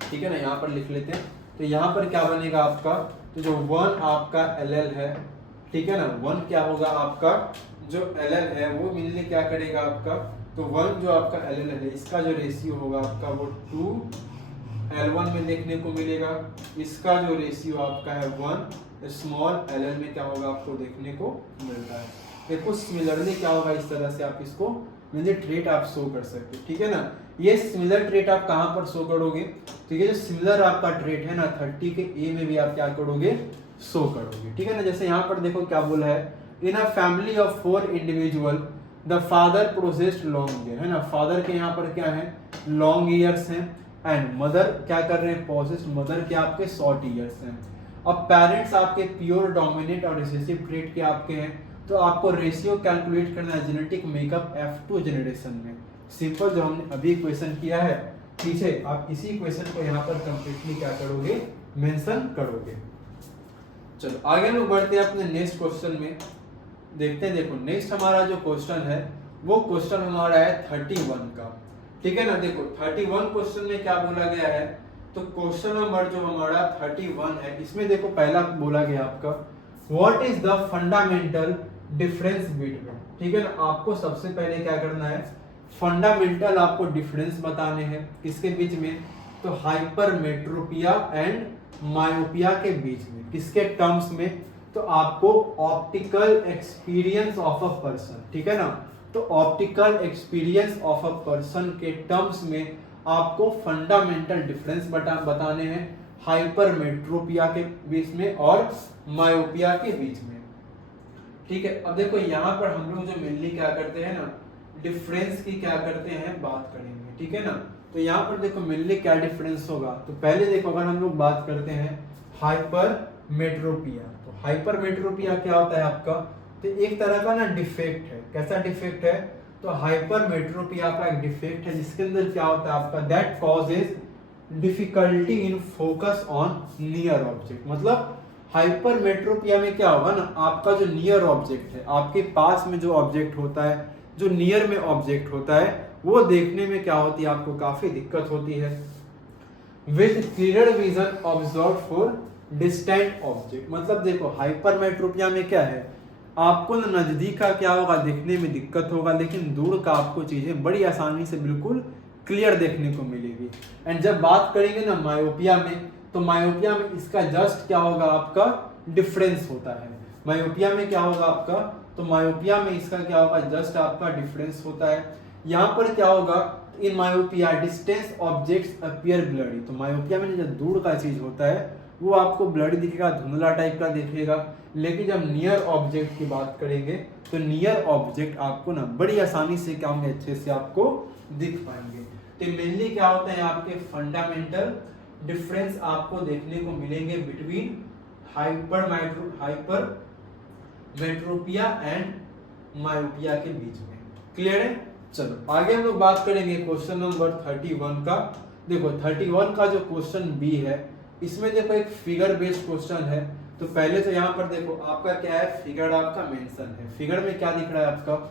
ठीक है ना, यहाँ पर लिख लेते हैं। तो यहाँ पर क्या बनेगा आपका, तो जो 1 आपका LL है, ठीक है ना, 1 क्या होगा आपका जो LL है वो मिलने क्या करेगा आपका, तो 1 जो आपका LL है इसका जो रेशियो होगा आपका वो 2 L1 में देखने को मिलेगा। इसका जो रेशियो आपका है 1 स्मॉल LL में क्या होगा आपको देखने को मिलता है। देखो सिमिलरली क्या होगा, इस तरह से आप इसको मुझे ट्रेट आप शो कर सकते हैं। ठीक है ना। ये सिमिलर ट्रेट आप कहाँ पर शो करोगे, तो ये जो सिमिलर आपका ट्रेट है ना 30 के ए में भी आप क्या करोगे, शो करोगे। ठीक है ना। जैसे यहाँ पर देखो क्या बोला है, in a family of 4 individual the father processed long year, है ना, फादर के यहाँ पर क्या है लॉन्ग ईयर्स हैं, एंड मदर क्या कर रहे हैं प्रोसेस्ड, मदर के आपके शॉर्ट ईयर्स हैं। अब पेरेंट्स आपके प्योर डोमिनेंट और रिसेसिव ट्रेट के आपके हैं, तो आपको रेशियो कैलकुलेट करना है जेनेटिक मेकअप F2 जनरेशन में। सिंपल जो हमने अभी क्वेश्चन किया है पीछे, आप इसी क्वेश्चन को यहाँ पर कंप्लीटली क्या करोगे, मेंशन करोगे। चलो आगे लोग बढ़ते हैं अपने नेक्स्ट क्वेश्चन में, देखते हैं। देखो नेक्स्ट हमारा जो क्वेश्चन है वो क्वेश्चन हमारा है 31 का। ठीक है ना। देखो 31 क्वेश्चन में क्या बोला गया है, तो क्वेश्चन नंबर जो हमारा 31 है इसमें देखो पहला बोला गया आपका what is the fundamental difference between. ठीक है ना। आपको सबसे पहले क्या करना है, फंडामेंटल आपको डिफरेंस बताने हैं किसके बीच में, तो हाइपरमेट्रोपिया एंड मायोपिया के बीच में। किसके टर्म्स में, तो आपको optical experience of a person, ठीक है ना, तो optical experience of a person के टर्म्स में आपको फंडामेंटल डिफरेंस बताने हैं हाइपरमेट्रोपिया के बीच में और मायोपिया के बीच में। ठीक है। अब देखो यहाँ पर हम लोग जो मेनली क्या करते हैं ना, डिफरेंस की क्या करते हैं बात करेंगे। ठीक है ना। तो यहाँ पर देखो मेनली क्या डिफरेंस होगा, तो पहले देखो अगर हम लोग बात करते हैं हाइपरमेट्रोपिया, तो हाइपरमेट्रोपिया क्या होता है आपका, तो एक तरह का ना डिफेक्ट है। कैसा डिफेक्ट है, तो हाइपरमेट्रोपिया का एक डिफेक्ट है जिसके अंदर क्या होता है आपका, that causes difficulty in focus on near object. मतलब हाइपरमेट्रोपिया में क्या होगा ना, आपका जो नियर ऑब्जेक्ट है, आपके पास में जो ऑब्जेक्ट होता है, जो नियर में ऑब्जेक्ट होता है, वो देखने में क्या होती है, आपको काफी दिक्कत होती है। With clear vision observe for distant object. मतलब देखो हाइपरमेट्रोपिया में क्या है, आपको ना नजदीक का क्या होगा देखने में दिक्कत होगा, लेकिन दूर का आपको चीजें बड़ी आसानी से बिल्कुल क्लियर देखने को मिलेगी। एंड जब बात करेंगे ना मायोपिया में, तो मायोपिया में इसका जस्ट क्या होगा आपका डिफरेंस होता है। मायोपिया में क्या होगा आपका, तो मायोपिया में इसका क्या होगा, जस्ट आपका डिफरेंस होता है। यहाँ पर क्या होगा, in myopia distance objects appear blurry. तो मायोपिया में जो दूर का चीज होता है वो आपको ब्लडी दिखेगा, धुंधला टाइप का दिखेगा। लेकिन जब नियर ऑब्जेक्ट की बात करेंगे तो नियर ऑब्जेक्ट आपको ना बड़ी आसानी से क्या होंगे, अच्छे से आपको दिख पाएंगे। तो मेनली क्या होता है, आपके फंडामेंटल डिफरेंस आपको देखने को मिलेंगे बिटवीन हाइपरमेट्रोपिया एंड मायोपिया के बीच में। क्लियर है। चलो आगे हम लोग बात करेंगे क्वेश्चन नंबर 31 का। देखो 31 का जो क्वेश्चन बी है, इसमें देखो एक फिगर बेस्ड क्वेश्चन है। तो पहले तो यहाँ पर देखो आपका क्या है, फिगर आपका मेंशन है। फिगर में क्या दिख रहा है आपका,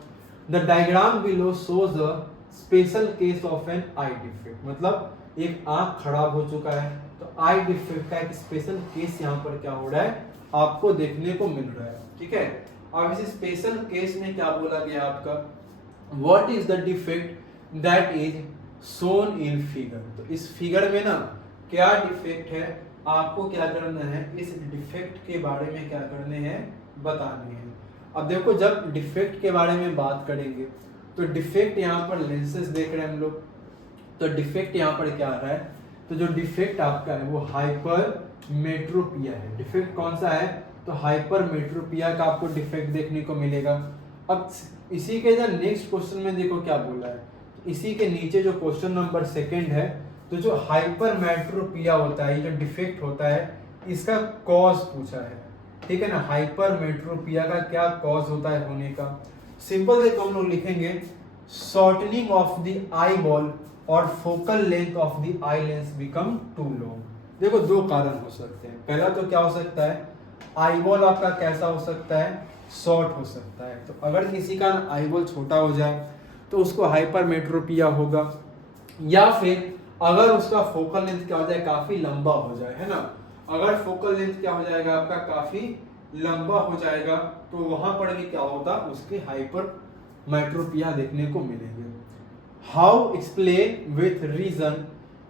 the diagram below shows a special case of an eye defect. मतलब एक आंख खराब हो चुका है, तो आई डिफेक्ट का एक स्पेशल केस यहाँ पर क्या हो रहा है, आपको देखने को मिल रहा है। ठीक है, अब इस स्पेशल केस में क्या बोला गया आपका, what is the defect that is shown in figure. तो इस फिगर में ना क्या डिफेक्ट है, आपको क्या करना है, इस डिफेक्ट के बारे में क्या करने हैं, बताने हैं। अब देखो जब डिफेक्ट के बारे में बात करेंगे तो डिफेक्ट यहाँ पर लेंसेज देख रहे हैं हम लोग, तो डिफेक्ट यहाँ पर क्या आ रहा है, तो जो डिफेक्ट आपका है वो हाइपरमेट्रोपिया है। डिफेक्ट कौन सा है, तो हाइपरमेट्रोपिया का आपको डिफेक्ट देखने को मिलेगा। अब इसी के जो नेक्स्ट क्वेश्चन में देखो क्या बोला है, इसी के नीचे जो क्वेश्चन नंबर 2 है, तो जो हाइपरमेट्रोपिया होता है, ये जो डिफेक्ट होता है, इसका कॉज पूछा है। ठीक है ना, हाइपरमेट्रोपिया का क्या कॉज होता है होने का। सिंपल देखो हम लोग लिखेंगे shortening of the eye ball और focal length of the eye lens become too long. देखो दो कारण हो सकते हैं, पहला तो क्या हो सकता है, आई बॉल आपका कैसा हो सकता है, शॉर्ट हो सकता है। तो अगर किसी का आई बॉल छोटा हो जाए तो उसको हाइपरमेट्रोपिया होगा, या फिर अगर उसका फोकल लेंथ क्या हो जाए, काफी लंबा हो जाए, है ना। अगर फोकल लेंथ क्या हो जाएगा आपका, काफी लंबा हो जाएगा, तो वहां पर भी क्या होगा, उसके हाइपरमेट्रोपिया देखने को मिलेंगे। How explain with reason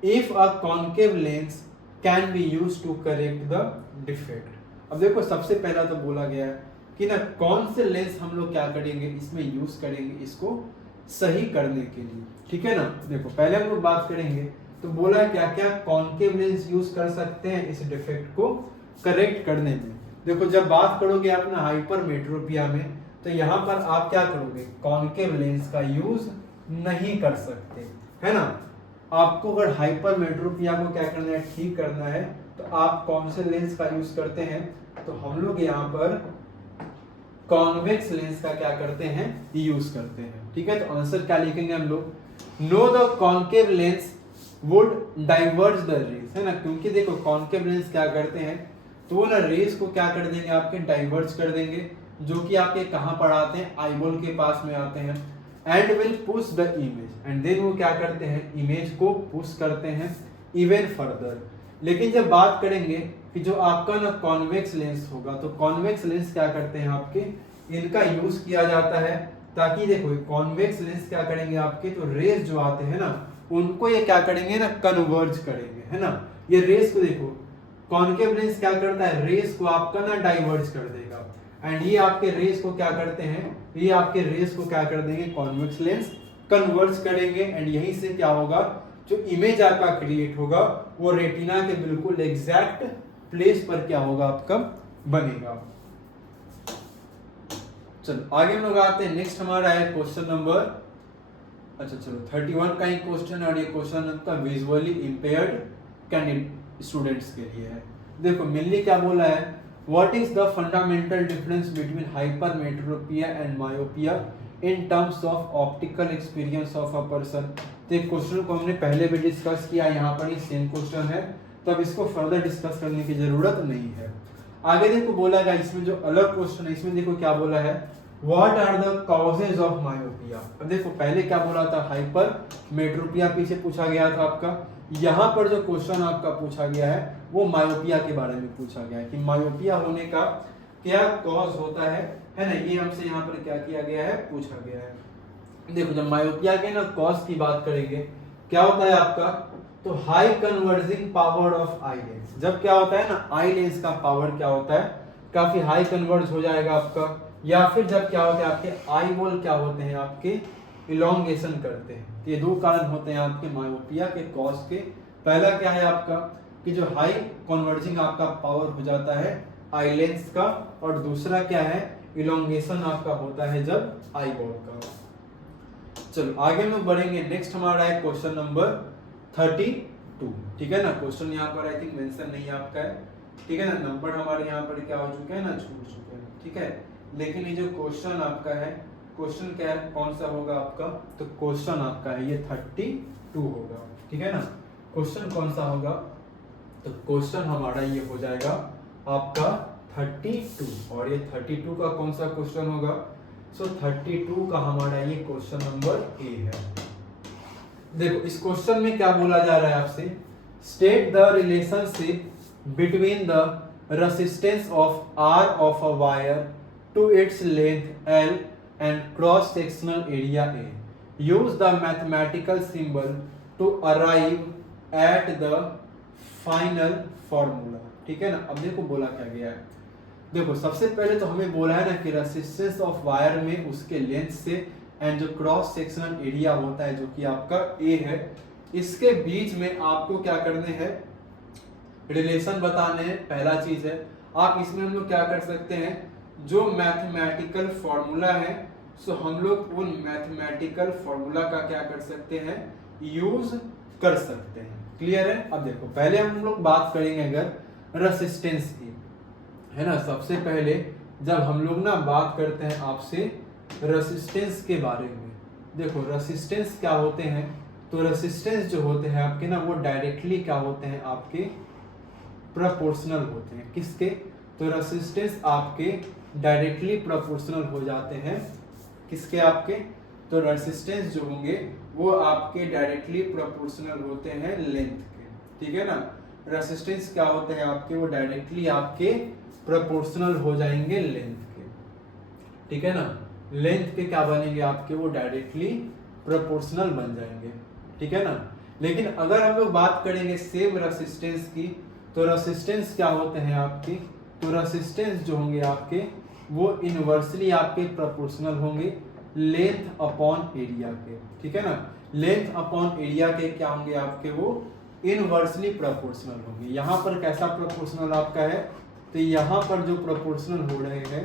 if a concave lens can be use to correct the defect. अब देखो सबसे पहला तो बोला गया है कि ना कौन से लेंस हम लोग क्या करेंगे, इसमें यूज करेंगे इसको सही करने के लिए। ठीक है ना, देखो पहले हम लोग बात करेंगे तो बोला क्या क्या कॉन्केव लेंस यूज कर सकते हैं इस डिफेक्ट को करेक्ट करने में। देखो जब बात करोगे अपना हाइपरमेट्रोपिया में, तो यहाँ पर आप क्या करोगे, कॉन्केव लेंस का यूज नहीं कर सकते, है ना। आपको अगर हाइपरमेट्रोपिया को क्या करना है, ठीक करना है, तो आप कौन से लेंस का यूज करते हैं, तो हम लोग यहाँ पर कॉन्वेक्स लेंस का क्या करते हैं, यूज करते हैं। ठीक है, तो आंसर क्या लिखेंगे हम लोग, no the concave lens would diverge the rays, है ना, क्योंकि देखो कॉन्केव लेंस क्या करते हैं, तो वो ना रेज को क्या कर देंगे, आपके डाइवर्ज कर देंगे, जो कि आपके कहां पर आते हैं, आईबॉल के पास में आते हैं, and will push the image, and then वो क्या करते हैं, इमेज को पुश करते हैं इवन फर्दर। लेकिन जब बात करेंगे कि जो आपका ना कॉन्वेक्स लेंस होगा, तो कॉन्वेक्स लेंस क्या करते हैं आपके, इनका यूज किया जाता है ताकि देखो कॉन्वेक्स लेंस क्या करेंगे आपके, तो रेज जो आते हैं ना उनको ये क्या करेंगे ना, कन्वर्ज करेंगे, है ना। ये रेज को देखो, कॉन्केव लेंस क्या करता है, रेज को आपका ना डाइवर्ज कर देगा, एंड ये आपके रेज को क्या करते हैं, ये आपके रेज को क्या कर देंगे, कॉन्वेक्स लेंस कन्वर्ज करेंगे, एंड यहीं से क्या होगा, जो इमेज आपका क्रिएट होगा वो रेटिना के बिल्कुल एग्जैक्ट प्लेस पर क्या होगा, आपका बनेगा। चलो आगे हम लोग आते हैं, नेक्स्ट हमारा है क्वेश्चन नंबर, अच्छा चलो 31 का ही क्वेश्चन है, और ये क्वेश्चन आपका विजुअली इंपेयर्ड कैंडिडेट स्टूडेंट्स के लिए है। देखो मेनली क्या बोला है, what is the fundamental difference between hypermetropia and myopia in terms of optical experience of a person. तो एक क्वेश्चन को हमने पहले भी डिस्कस किया, यहाँ पर ही सेम क्वेश्चन है, तो अब इसको फर्दर डिस्कस करने की जरूरत नहीं है। आगे देखो बोला गया, इसमें जो अलग क्वेश्चन है, इसमें देखो क्या बोला है, what are the causes of myopia. अब देखो पहले क्या बोला था, हाइपरमेट्रोपिया पीछे पूछा गया था आपका, यहाँ पर जो क्वेश्चन आपका पूछा गया है वो मायोपिया के बारे में पूछा गया है कि मायोपिया होने का क्या कॉज होता है ना, ये हमसे यहाँ पर क्या किया गया है, पूछा गया है। देखो जब मायोपिया के ना कॉज की बात करेंगे, क्या होता है आपका, तो high converging power of eye lens. जब क्या होता है ना, आई लेंस का पावर क्या होता है, काफी हाई कन्वर्ज हो जाएगा आपका, या फिर जब क्या होता है, आपके आई बॉल क्या होते हैं, आपके इलोंगेशन करते हैं। ये दो कारण होते हैं आपके मायोपिया के कॉज के। पहला क्या है आपका, कि जो हाई कन्वर्जिंग आपका पावर हो जाता है आई लेंस का, और दूसरा क्या है, इलोंगेशन आपका होता है जब आई बॉल का। चलो आगे हम बढ़ेंगे, नेक्स्ट हमारा है क्वेश्चन नंबर 32। ठीक है ना, क्वेश्चन यहाँ पर आई थिंक मेंशन नहीं है आपका है, ठीक है ना, नंबर हमारे यहाँ पर क्या हो चुके हैं ना, छूट चुके हैं। ठीक है, लेकिन ये जो क्वेश्चन आपका है, क्वेश्चन क्या है, कौन सा होगा आपका, तो क्वेश्चन आपका है ये 32 होगा। ठीक है ना, क्वेश्चन कौन सा होगा, तो क्वेश्चन हमारा ये हो जाएगा आपका 32, और ये 32 का कौन सा क्वेश्चन होगा, सो 32 का हमारा ये क्वेश्चन नंबर ए है। देखो इस क्वेश्चन में क्या बोला जा रहा है आपसे, state the relationship between the resistance of R of a wire to its length L and cross sectional area A. Use the mathematical symbol to arrive at the final formula. ठीक है ना। अब देखो बोला क्या गया है, देखो सबसे पहले तो हमें बोला है ना कि रेसिस्टेंस ऑफ वायर में उसके लेंथ से एंड जो क्रॉस सेक्शनल एरिया होता है जो कि आपका ए है, इसके बीच में आपको क्या करने हैं, रिलेशन बताने हैं। पहला चीज है, आप इसमें हम लोग क्या कर सकते हैं, जो मैथमेटिकल फॉर्मूला है, सो हम लोग उन मैथमेटिकल फॉर्मूला का क्या कर सकते हैं, यूज कर सकते हैं। क्लियर है। अब देखो पहले हम लोग बात करेंगे अगर रेसिस्टेंस की, है ना। सबसे पहले जब हम लोग ना बात करते हैं आपसे रेसिस्टेंस के बारे में, देखो रेसिस्टेंस क्या होते हैं, तो रेसिस्टेंस जो होते हैं आपके ना वो डायरेक्टली क्या होते हैं, आपके प्रोपोर्शनल होते हैं। किसके, तो रेसिस्टेंस आपके डायरेक्टली प्रोपोर्शनल हो जाते हैं। किसके, आपके, तो रेसिस्टेंस जो होंगे वो आपके डायरेक्टली प्रोपोर्शनल होते हैं लेंथ के। ठीक है ना। रेसिस्टेंस क्या होते हैं आपके, वो डायरेक्टली आपके प्रोपोर्शनल हो जाएंगे लेंथ के। ठीक है ना। लेंथ के क्या बनेंगे आपके, वो डायरेक्टली प्रोपोर्शनल बन जाएंगे। ठीक है ना। लेकिन अगर हम लोग बात करेंगे सेम रेसिस्टेंस की, तो रेसिस्टेंस क्या होते हैं आपके, तो रेसिस्टेंस जो होंगे आपके वो इनवर्सली आपके प्रोपोर्शनल होंगे लेंथ अपॉन एरिया के। ठीक है ना। लेंथ अपॉन एरिया के क्या होंगे आपके, वो इनवर्सली प्रोपोर्शनल होंगे। यहाँ पर कैसा प्रोपोर्शनल आपका है, तो यहाँ पर जो प्रोपोर्शनल हो रहे हैं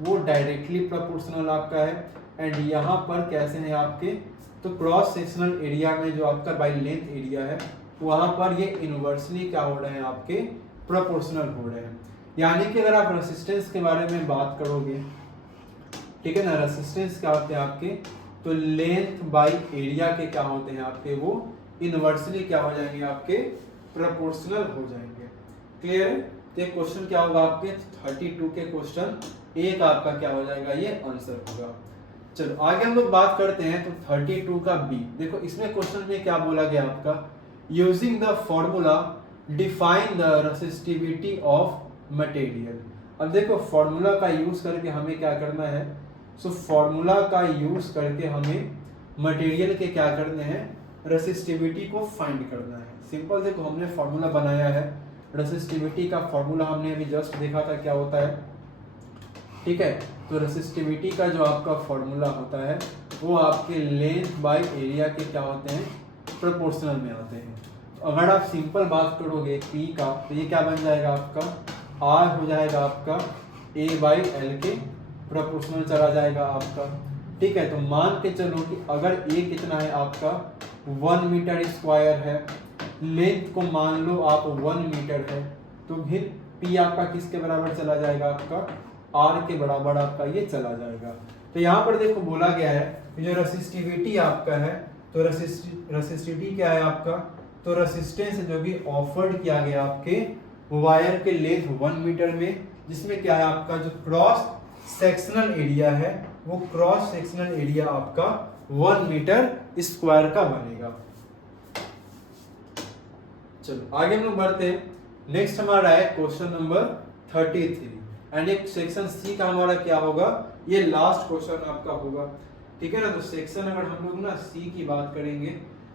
वो डायरेक्टली प्रोपोर्शनल आपका है, एंड यहाँ पर कैसे हैं आपके, तो क्रॉस सेक्शनल एरिया में जो आपका बाई लेंथ एरिया है वहां पर ये इनवर्सली क्या हो रहे हैं, आपके प्रोपोर्शनल हो रहे हैं। यानी कि अगर आप रेसिस्टेंस के बारे में बात करोगे, ठीक है ना, रेसिस्टेंस क्या होते हैं आपके, तो लेंथ बाई एरिया के क्या होते हैं आपके, वो इनवर्सली क्या हो जाएंगे, आपके प्रोपोर्शनल हो जाएंगे। क्लियर है। तो क्वेश्चन क्या होगा आपके 32 के क्वेश्चन ए का आपका क्या हो जाएगा, ये आंसर होगा। चलो आगे हम लोग बात करते हैं। तो 32 का बी, देखो इसमें क्वेश्चन में क्या बोला गया आपका, using the formula define the resistivity of material. अब देखो फॉर्मूला का यूज करके हमें क्या करना है, सो फॉर्मूला का यूज करके हमें मटेरियल के क्या करने हैं, रेसिस्टिविटी को फाइंड करना है। सिंपल, देखो हमने फॉर्मूला बनाया है, रेसिस्टिविटी का फॉर्मूला हमने अभी जस्ट देखा था क्या होता है। ठीक है। तो रेसिस्टिविटी का जो आपका फॉर्मूला होता है वो आपके लेंथ बाय एरिया के क्या होते हैं, प्रोपोर्शनल में आते हैं। तो अगर आप सिंपल बात करोगे P का, तो ये क्या बन जाएगा आपका, R हो जाएगा आपका A बाई एल के प्रोपोर्शनल चला जाएगा आपका। ठीक है। तो मान के चलो कि अगर A कितना है आपका 1 मीटर स्क्वायर है, लेंथ को मान लो आप 1 मीटर है, तो फिर P आपका किसके बराबर चला जाएगा, आपका R के बराबर आपका ये चला जाएगा। तो यहाँ पर देखो बोला गया है कि जो रेसिस्टिविटी आपका है, तो रेसिस्टिविटी क्या है आपका, तो रेसिस्टेंस जो कि ऑफर्ड किया गया आपके वायर के लेंथ 1 मीटर में, जिसमें क्या है आपका जो क्रॉस सेक्शनल एरिया है वो क्रॉस सेक्शनल एरिया आपका 1 मीटर स्क्वायर का बनेगा। चलो आगे हम लोग बढ़ते हैं। नेक्स्ट हमारा है क्वेश्चन नंबर 33, एंड एक सेक्शन सी का हमारा क्या होगा, ये लास्ट क्वेश्चन आपका होगा। ठीक है ना। तो सेक्शन अगर हम लोग ना सी की बात करेंगे,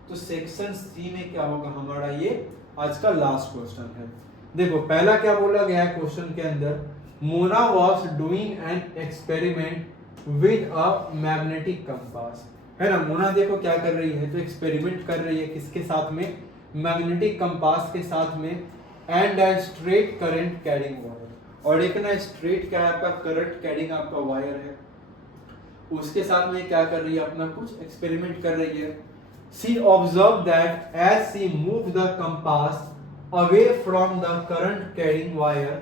तो सेक्शन सी में क्या होगा हमारा, ये आज का लास्ट क्वेश्चन है। देखो पहला क्या बोला गया है क्वेश्चन के अंदर, Mona was doing an experiment with a magnetic compass. है ना। मोना देखो क्या कर रही है, तो एक्सपेरिमेंट कर रही है किसके साथ में, मैग्नेटिक कंपास के साथ में, and a straight current carrying wire, और एक ना स्ट्रेट क्या है आपका करंट कैरिंग आपका वायर है, उसके साथ में क्या कर रही है, अपना कुछ एक्सपेरिमेंट कर रही है। She observed that as she moved the compass away from the current carrying wire,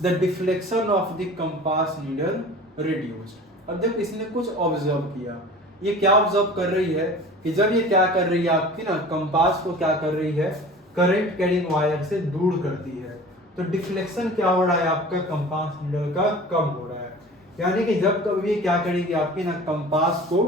the deflection of the compass needle reduced. अब देखो इसने कुछ ऑब्जर्व किया। ये क्या ऑब्जर्व कर रही है कि जब ये क्या कर रही है आपकी ना कंपास को क्या कर रही है, करंट कैरिंग वायर से दूर करती है, तो डिफ्लेक्शन क्या हो रहा है आपका कंपास नीडल का कम हो रहा है। यानी कि जब कभी क्या करेगी आपकी ना कंपास को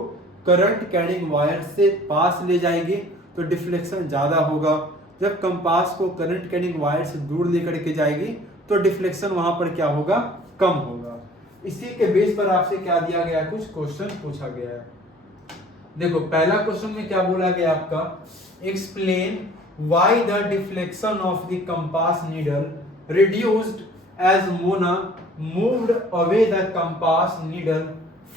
करंट कैरिंग वायर से पास ले जाएगी तो डिफ्लेक्शन ज्यादा होगा, जब कंपास को करंट कैरिंग वायर से दूर लेकर के जाएगी तो डिफ्लेक्शन वहां पर क्या होगा, कम होगा। इसी के बेस पर आपसे क्या दिया गया, कुछ क्वेश्चन पूछा गया है। देखो पहला क्वेश्चन में क्या बोला गया आपका, explain why the deflection of the compass needle reduced as Mona moved away the compass needle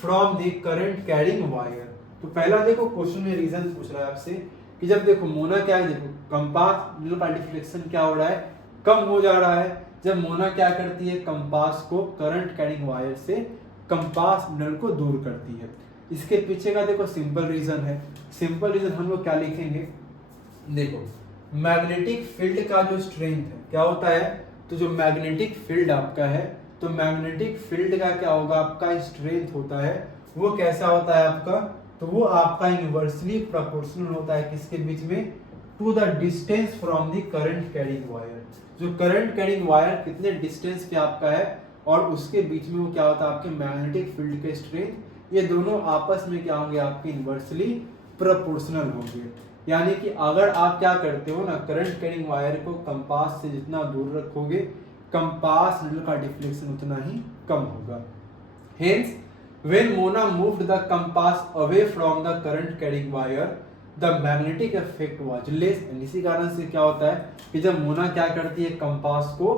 from the current carrying wire. तो पहला देखो क्वेश्चन में रीजन पूछ रहा है आपसे कि जब देखो मोना क्या है, देखो कंपास नीडल का डिफ्लेक्शन क्या हो रहा है, कम हो जा रहा है जब मोना क्या करती है, कंपास को करंट कैरिंग वायर से कंपास नीडल को दूर करती है। इसके पीछे का देखो सिंपल रीजन है। सिंपल रीजन हम लोग क्या लिखेंगे, देखो मैग्नेटिक फील्ड का जो स्ट्रेंथ है क्या होता है, तो जो मैग्नेटिक फील्ड आपका है, तो मैग्नेटिक फील्ड का क्या होगा, आपका स्ट्रेंथ होता है वो कैसा होता है आपका, तो वो आपका इनवर्सली प्रोपोर्शनल होता है किसके बीच में, to the distance from the current carrying wire. जो करंट कैरिंग वायर कितने डिस्टेंस पे आपका है और उसके बीच में वो क्या होता है, आपके मैग्नेटिक फील्ड के स्ट्रेंथ, ये दोनों आपस में क्या होंगे, आपके इनवर्सली प्रोपोर्शनल होंगे। यानी कि अगर आप क्या करते हो ना, करंट कैरिंग वायर को कंपास से जितना दूर रखोगे, कंपास नीडल का डिफ्लेक्शन उतना ही कम होगा। Hence when Mona moved the compass away from the current carrying wire the magnetic effect was less. इसी कारण से क्या होता है कि जब मोना क्या करती है, कंपास को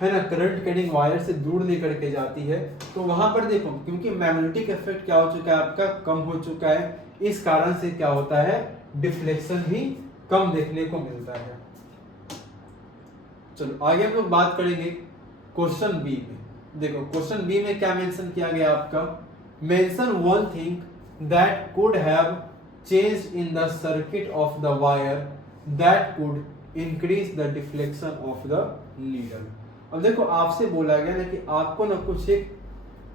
है ना करंट कैरिंग वायर से दूर लेकर के जाती है, तो वहां पर देखो क्योंकि मैग्नेटिक इफेक्ट क्या हो चुका है, आपका कम हो चुका है, इस कारण से क्या होता है, डिफ्लेक्शन भी कम देखने को मिलता है। चलो आगे हम लोग बात करेंगे क्वेश्चन बी में। देखो क्वेश्चन बी में क्या मेंशन किया गया आपका, mention one thing that could have changed in the circuit of the wire that could increase the deflection of the needle. अब देखो आपसे बोला गया ना कि आपको ना कुछ एक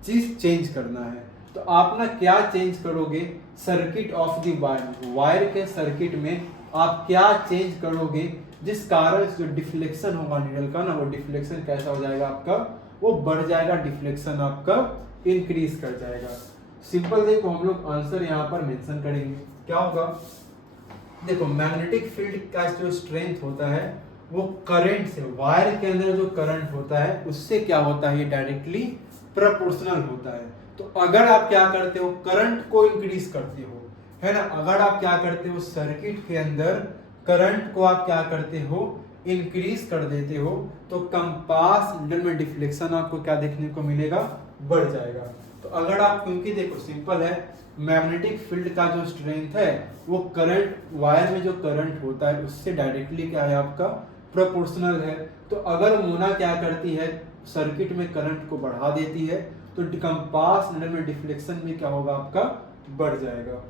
चीज चेंज करना है, तो आप ना क्या चेंज करोगे, circuit of the wire, wire के सर्किट में आप क्या चेंज करोगे जिस कारण जो डिफ्लेक्शन होगा नीडल का ना, वो डिफ्लेक्शन कैसा हो जाएगा आपका, वो बढ़ जाएगा, डिफ्लेक्शन आपका इंक्रीज कर जाएगा। सिंपल देखो हम लोग आंसर यहाँ पर मेंशन करेंगे, क्या होगा, देखो मैग्नेटिक फील्ड का जो स्ट्रेंथ होता है वो करंट से, वायर के अंदर जो करंट होता है उससे क्या होता है, ये डायरेक्टली प्रोपोर्शनल होता है। तो अगर आप क्या करते हो, करंट को इंक्रीज करते हो, है ना, अगर आप क्या करते हो, सर्किट के अंदर करंट को आप क्या करते हो, इंक्रीज कर देते हो, तो कंपास नीडल में डिफ्लेक्शन आपको क्या देखने को मिलेगा, बढ़ जाएगा। तो अगर आप, क्योंकि देखो सिंपल है, मैग्नेटिक फील्ड का जो स्ट्रेंथ है वो करंट, वायर में जो करंट होता है उससे डायरेक्टली क्या है, आपका प्रोपोर्शनल है। तो अगर मोना क्या करती है, सर्किट में करंट को बढ़ा देती है, तो कंपास नीडल में डिफ्लेक्शन भी क्या होगा, आपका बढ़ जाएगा।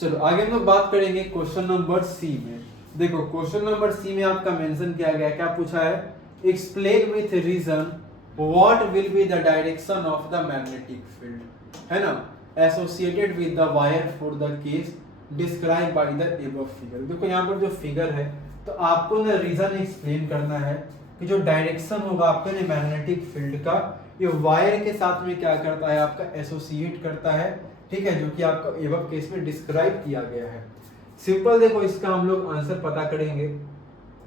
चलो आगे हम लोग बात करेंगे क्वेश्चन नंबर सी में। देखो क्वेश्चन नंबर सी में आपका मेंशन किया गया, क्या पूछा है, explain with reason what will be the direction of the magnetic field, है ना, associated with the wire for the case describe by the above figure. देखो यहाँ पर जो फिगर है, तो आपको ना रीजन एक्सप्लेन करना है कि जो डायरेक्शन होगा आपका ना मैग्नेटिक फील्ड का, ये वायर के साथ में क्या करता है, आपका एसोसिएट करता है, ठीक है, जो कि आपका एबव केस में डिस्क्राइब किया गया है। सिंपल देखो इसका हम लोग आंसर पता करेंगे,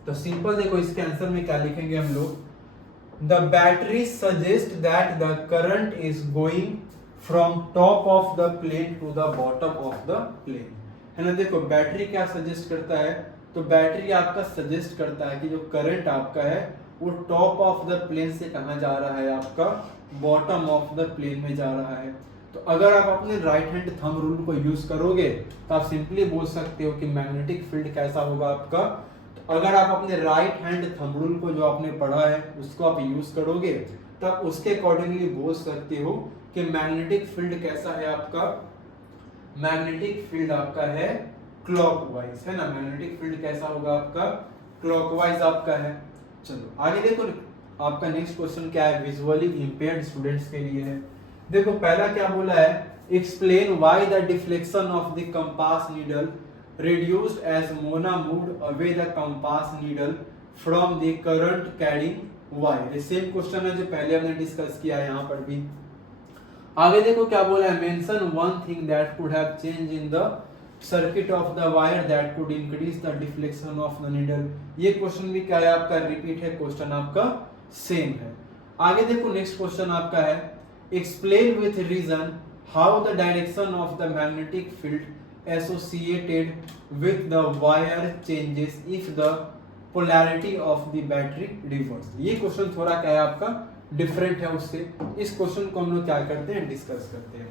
तो सिंपल देखो इसके आंसर में क्या लिखेंगे हम लोग, the battery suggest that the current is going from top of the plane to the bottom of the plane, है ना। देखो बैटरी क्या सजेस्ट करता है, तो बैटरी आपका सजेस्ट करता है कि जो करंट आपका है वो टॉप ऑफ द प्लेन से कहाँ जा रहा है, आपका बॉटम ऑफ द प्लेन में जा रहा है। तो अगर आप अपने राइट हैंड थंब रूल को यूज करोगे तो आप सिंपली बोल सकते हो कि मैग्नेटिक फील्ड कैसा होगा आपका। तो अगर आप अपने राइट हैंड थंब रूल को जो आपने पढ़ा है उसको आप यूज करोगे तब उसके अकॉर्डिंगली बोल सकते हो कि मैग्नेटिक फील्ड कैसा है आपका, मैग्नेटिक फील्ड आपका है क्लॉकवाइज, है ना, मैग्नेटिक फील्ड कैसा होगा आपका, क्लॉकवाइज आपका है। चलो आगे देखो आपका नेक्स्ट क्वेश्चन क्या है, विजुअली इंपेयर्ड स्टूडेंट्स के लिए है। देखो पहला क्या बोला है, explain why the deflection of the compass needle reduced as Mona moved away the compass needle from the current carrying wire। ये सेम क्वेश्चन है जो पहले हमने डिस्कस किया है यहाँ पर भी। आगे देखो क्या बोला है, mention one thing that could have change in the circuit of the wire that could increase the deflection of the needle. ये क्वेश्चन भी क्या है आपका, रिपीट है क्वेश्चन आपका सेम है। आगे देखो नेक्स्ट क्वेश्चन आपका है, explain with reason how the direction of the magnetic field associated with the wire changes if the polarity of the battery reverse. ये क्वेश्चन थोड़ा क्या है आपका डिफरेंट है उससे, इस क्वेश्चन को हम लोग क्या करते हैं डिस्कस करते हैं।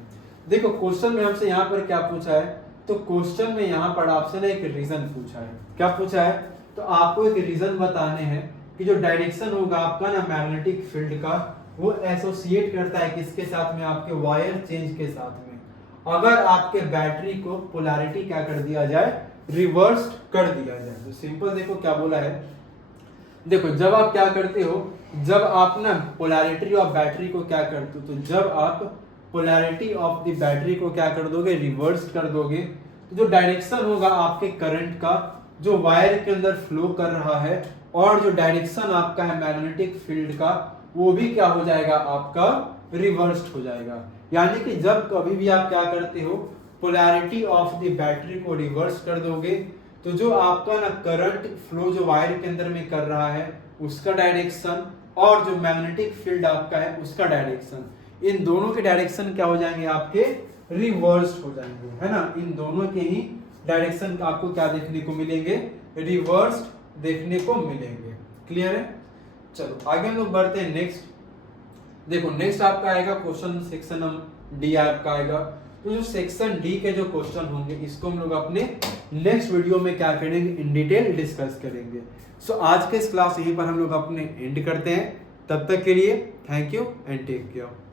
देखो क्वेश्चन में हमसे यहाँ पर क्या पूछा है, तो क्वेश्चन में यहाँ पर आपसे ना एक रीजन पूछा है। क्या पूछा है, तो आपको एक रीजन बताने हैं कि जो डायरेक्शन होगा आपका ना मैग्नेटिक फील्ड का, वो एसोसिएट करता है किसके साथ में, आपके वायर चेंज के साथ में, अगर आपके बैटरी को पोलैरिटी क्या कर दिया जाए, रिवर्स कर दिया जाए। तो सिंपल देखो क्या बोला है, देखो जब आप क्या करते हो, जब आप ना पोलैरिटी ऑफ बैटरी को क्या करते हो, तो जब आप पोलैरिटी ऑफ द बैटरी को क्या कर दोगे, रिवर्स कर दोगे, तो जो डायरेक्शन होगा आपके करंट का जो वायर के अंदर फ्लो कर रहा है, और जो डायरेक्शन आपका है मैग्नेटिक फील्ड का, वो भी क्या हो जाएगा आपका रिवर्स्ड हो जाएगा। यानी कि जब कभी भी आप क्या करते हो, पोलैरिटी ऑफ द बैटरी को रिवर्स कर दोगे, तो जो आपका ना करंट फ्लो जो वायर के अंदर में कर रहा है उसका डायरेक्शन, और जो मैग्नेटिक फील्ड आपका है उसका डायरेक्शन, इन दोनों के डायरेक्शन क्या हो जाएंगे, आपके रिवर्स हो जाएंगे, है ना। इन दोनों के ही डायरेक्शन आपको क्या देखने को मिलेंगे, रिवर्स देखने को मिलेंगे। क्लियर है। चलो आगे हम लोग बढ़ते हैं नेक्स्ट। देखो नेक्स्ट आपका आएगा क्वेश्चन सेक्शन डी आपका आएगा। तो जो सेक्शन डी के जो क्वेश्चन होंगे इसको हम लोग अपने नेक्स्ट वीडियो में क्या करेंगे, इन डिटेल डिस्कस करेंगे। सो आज के इस क्लास यहीं पर हम लोग अपने एंड करते हैं। तब तक के लिए thank you and take care.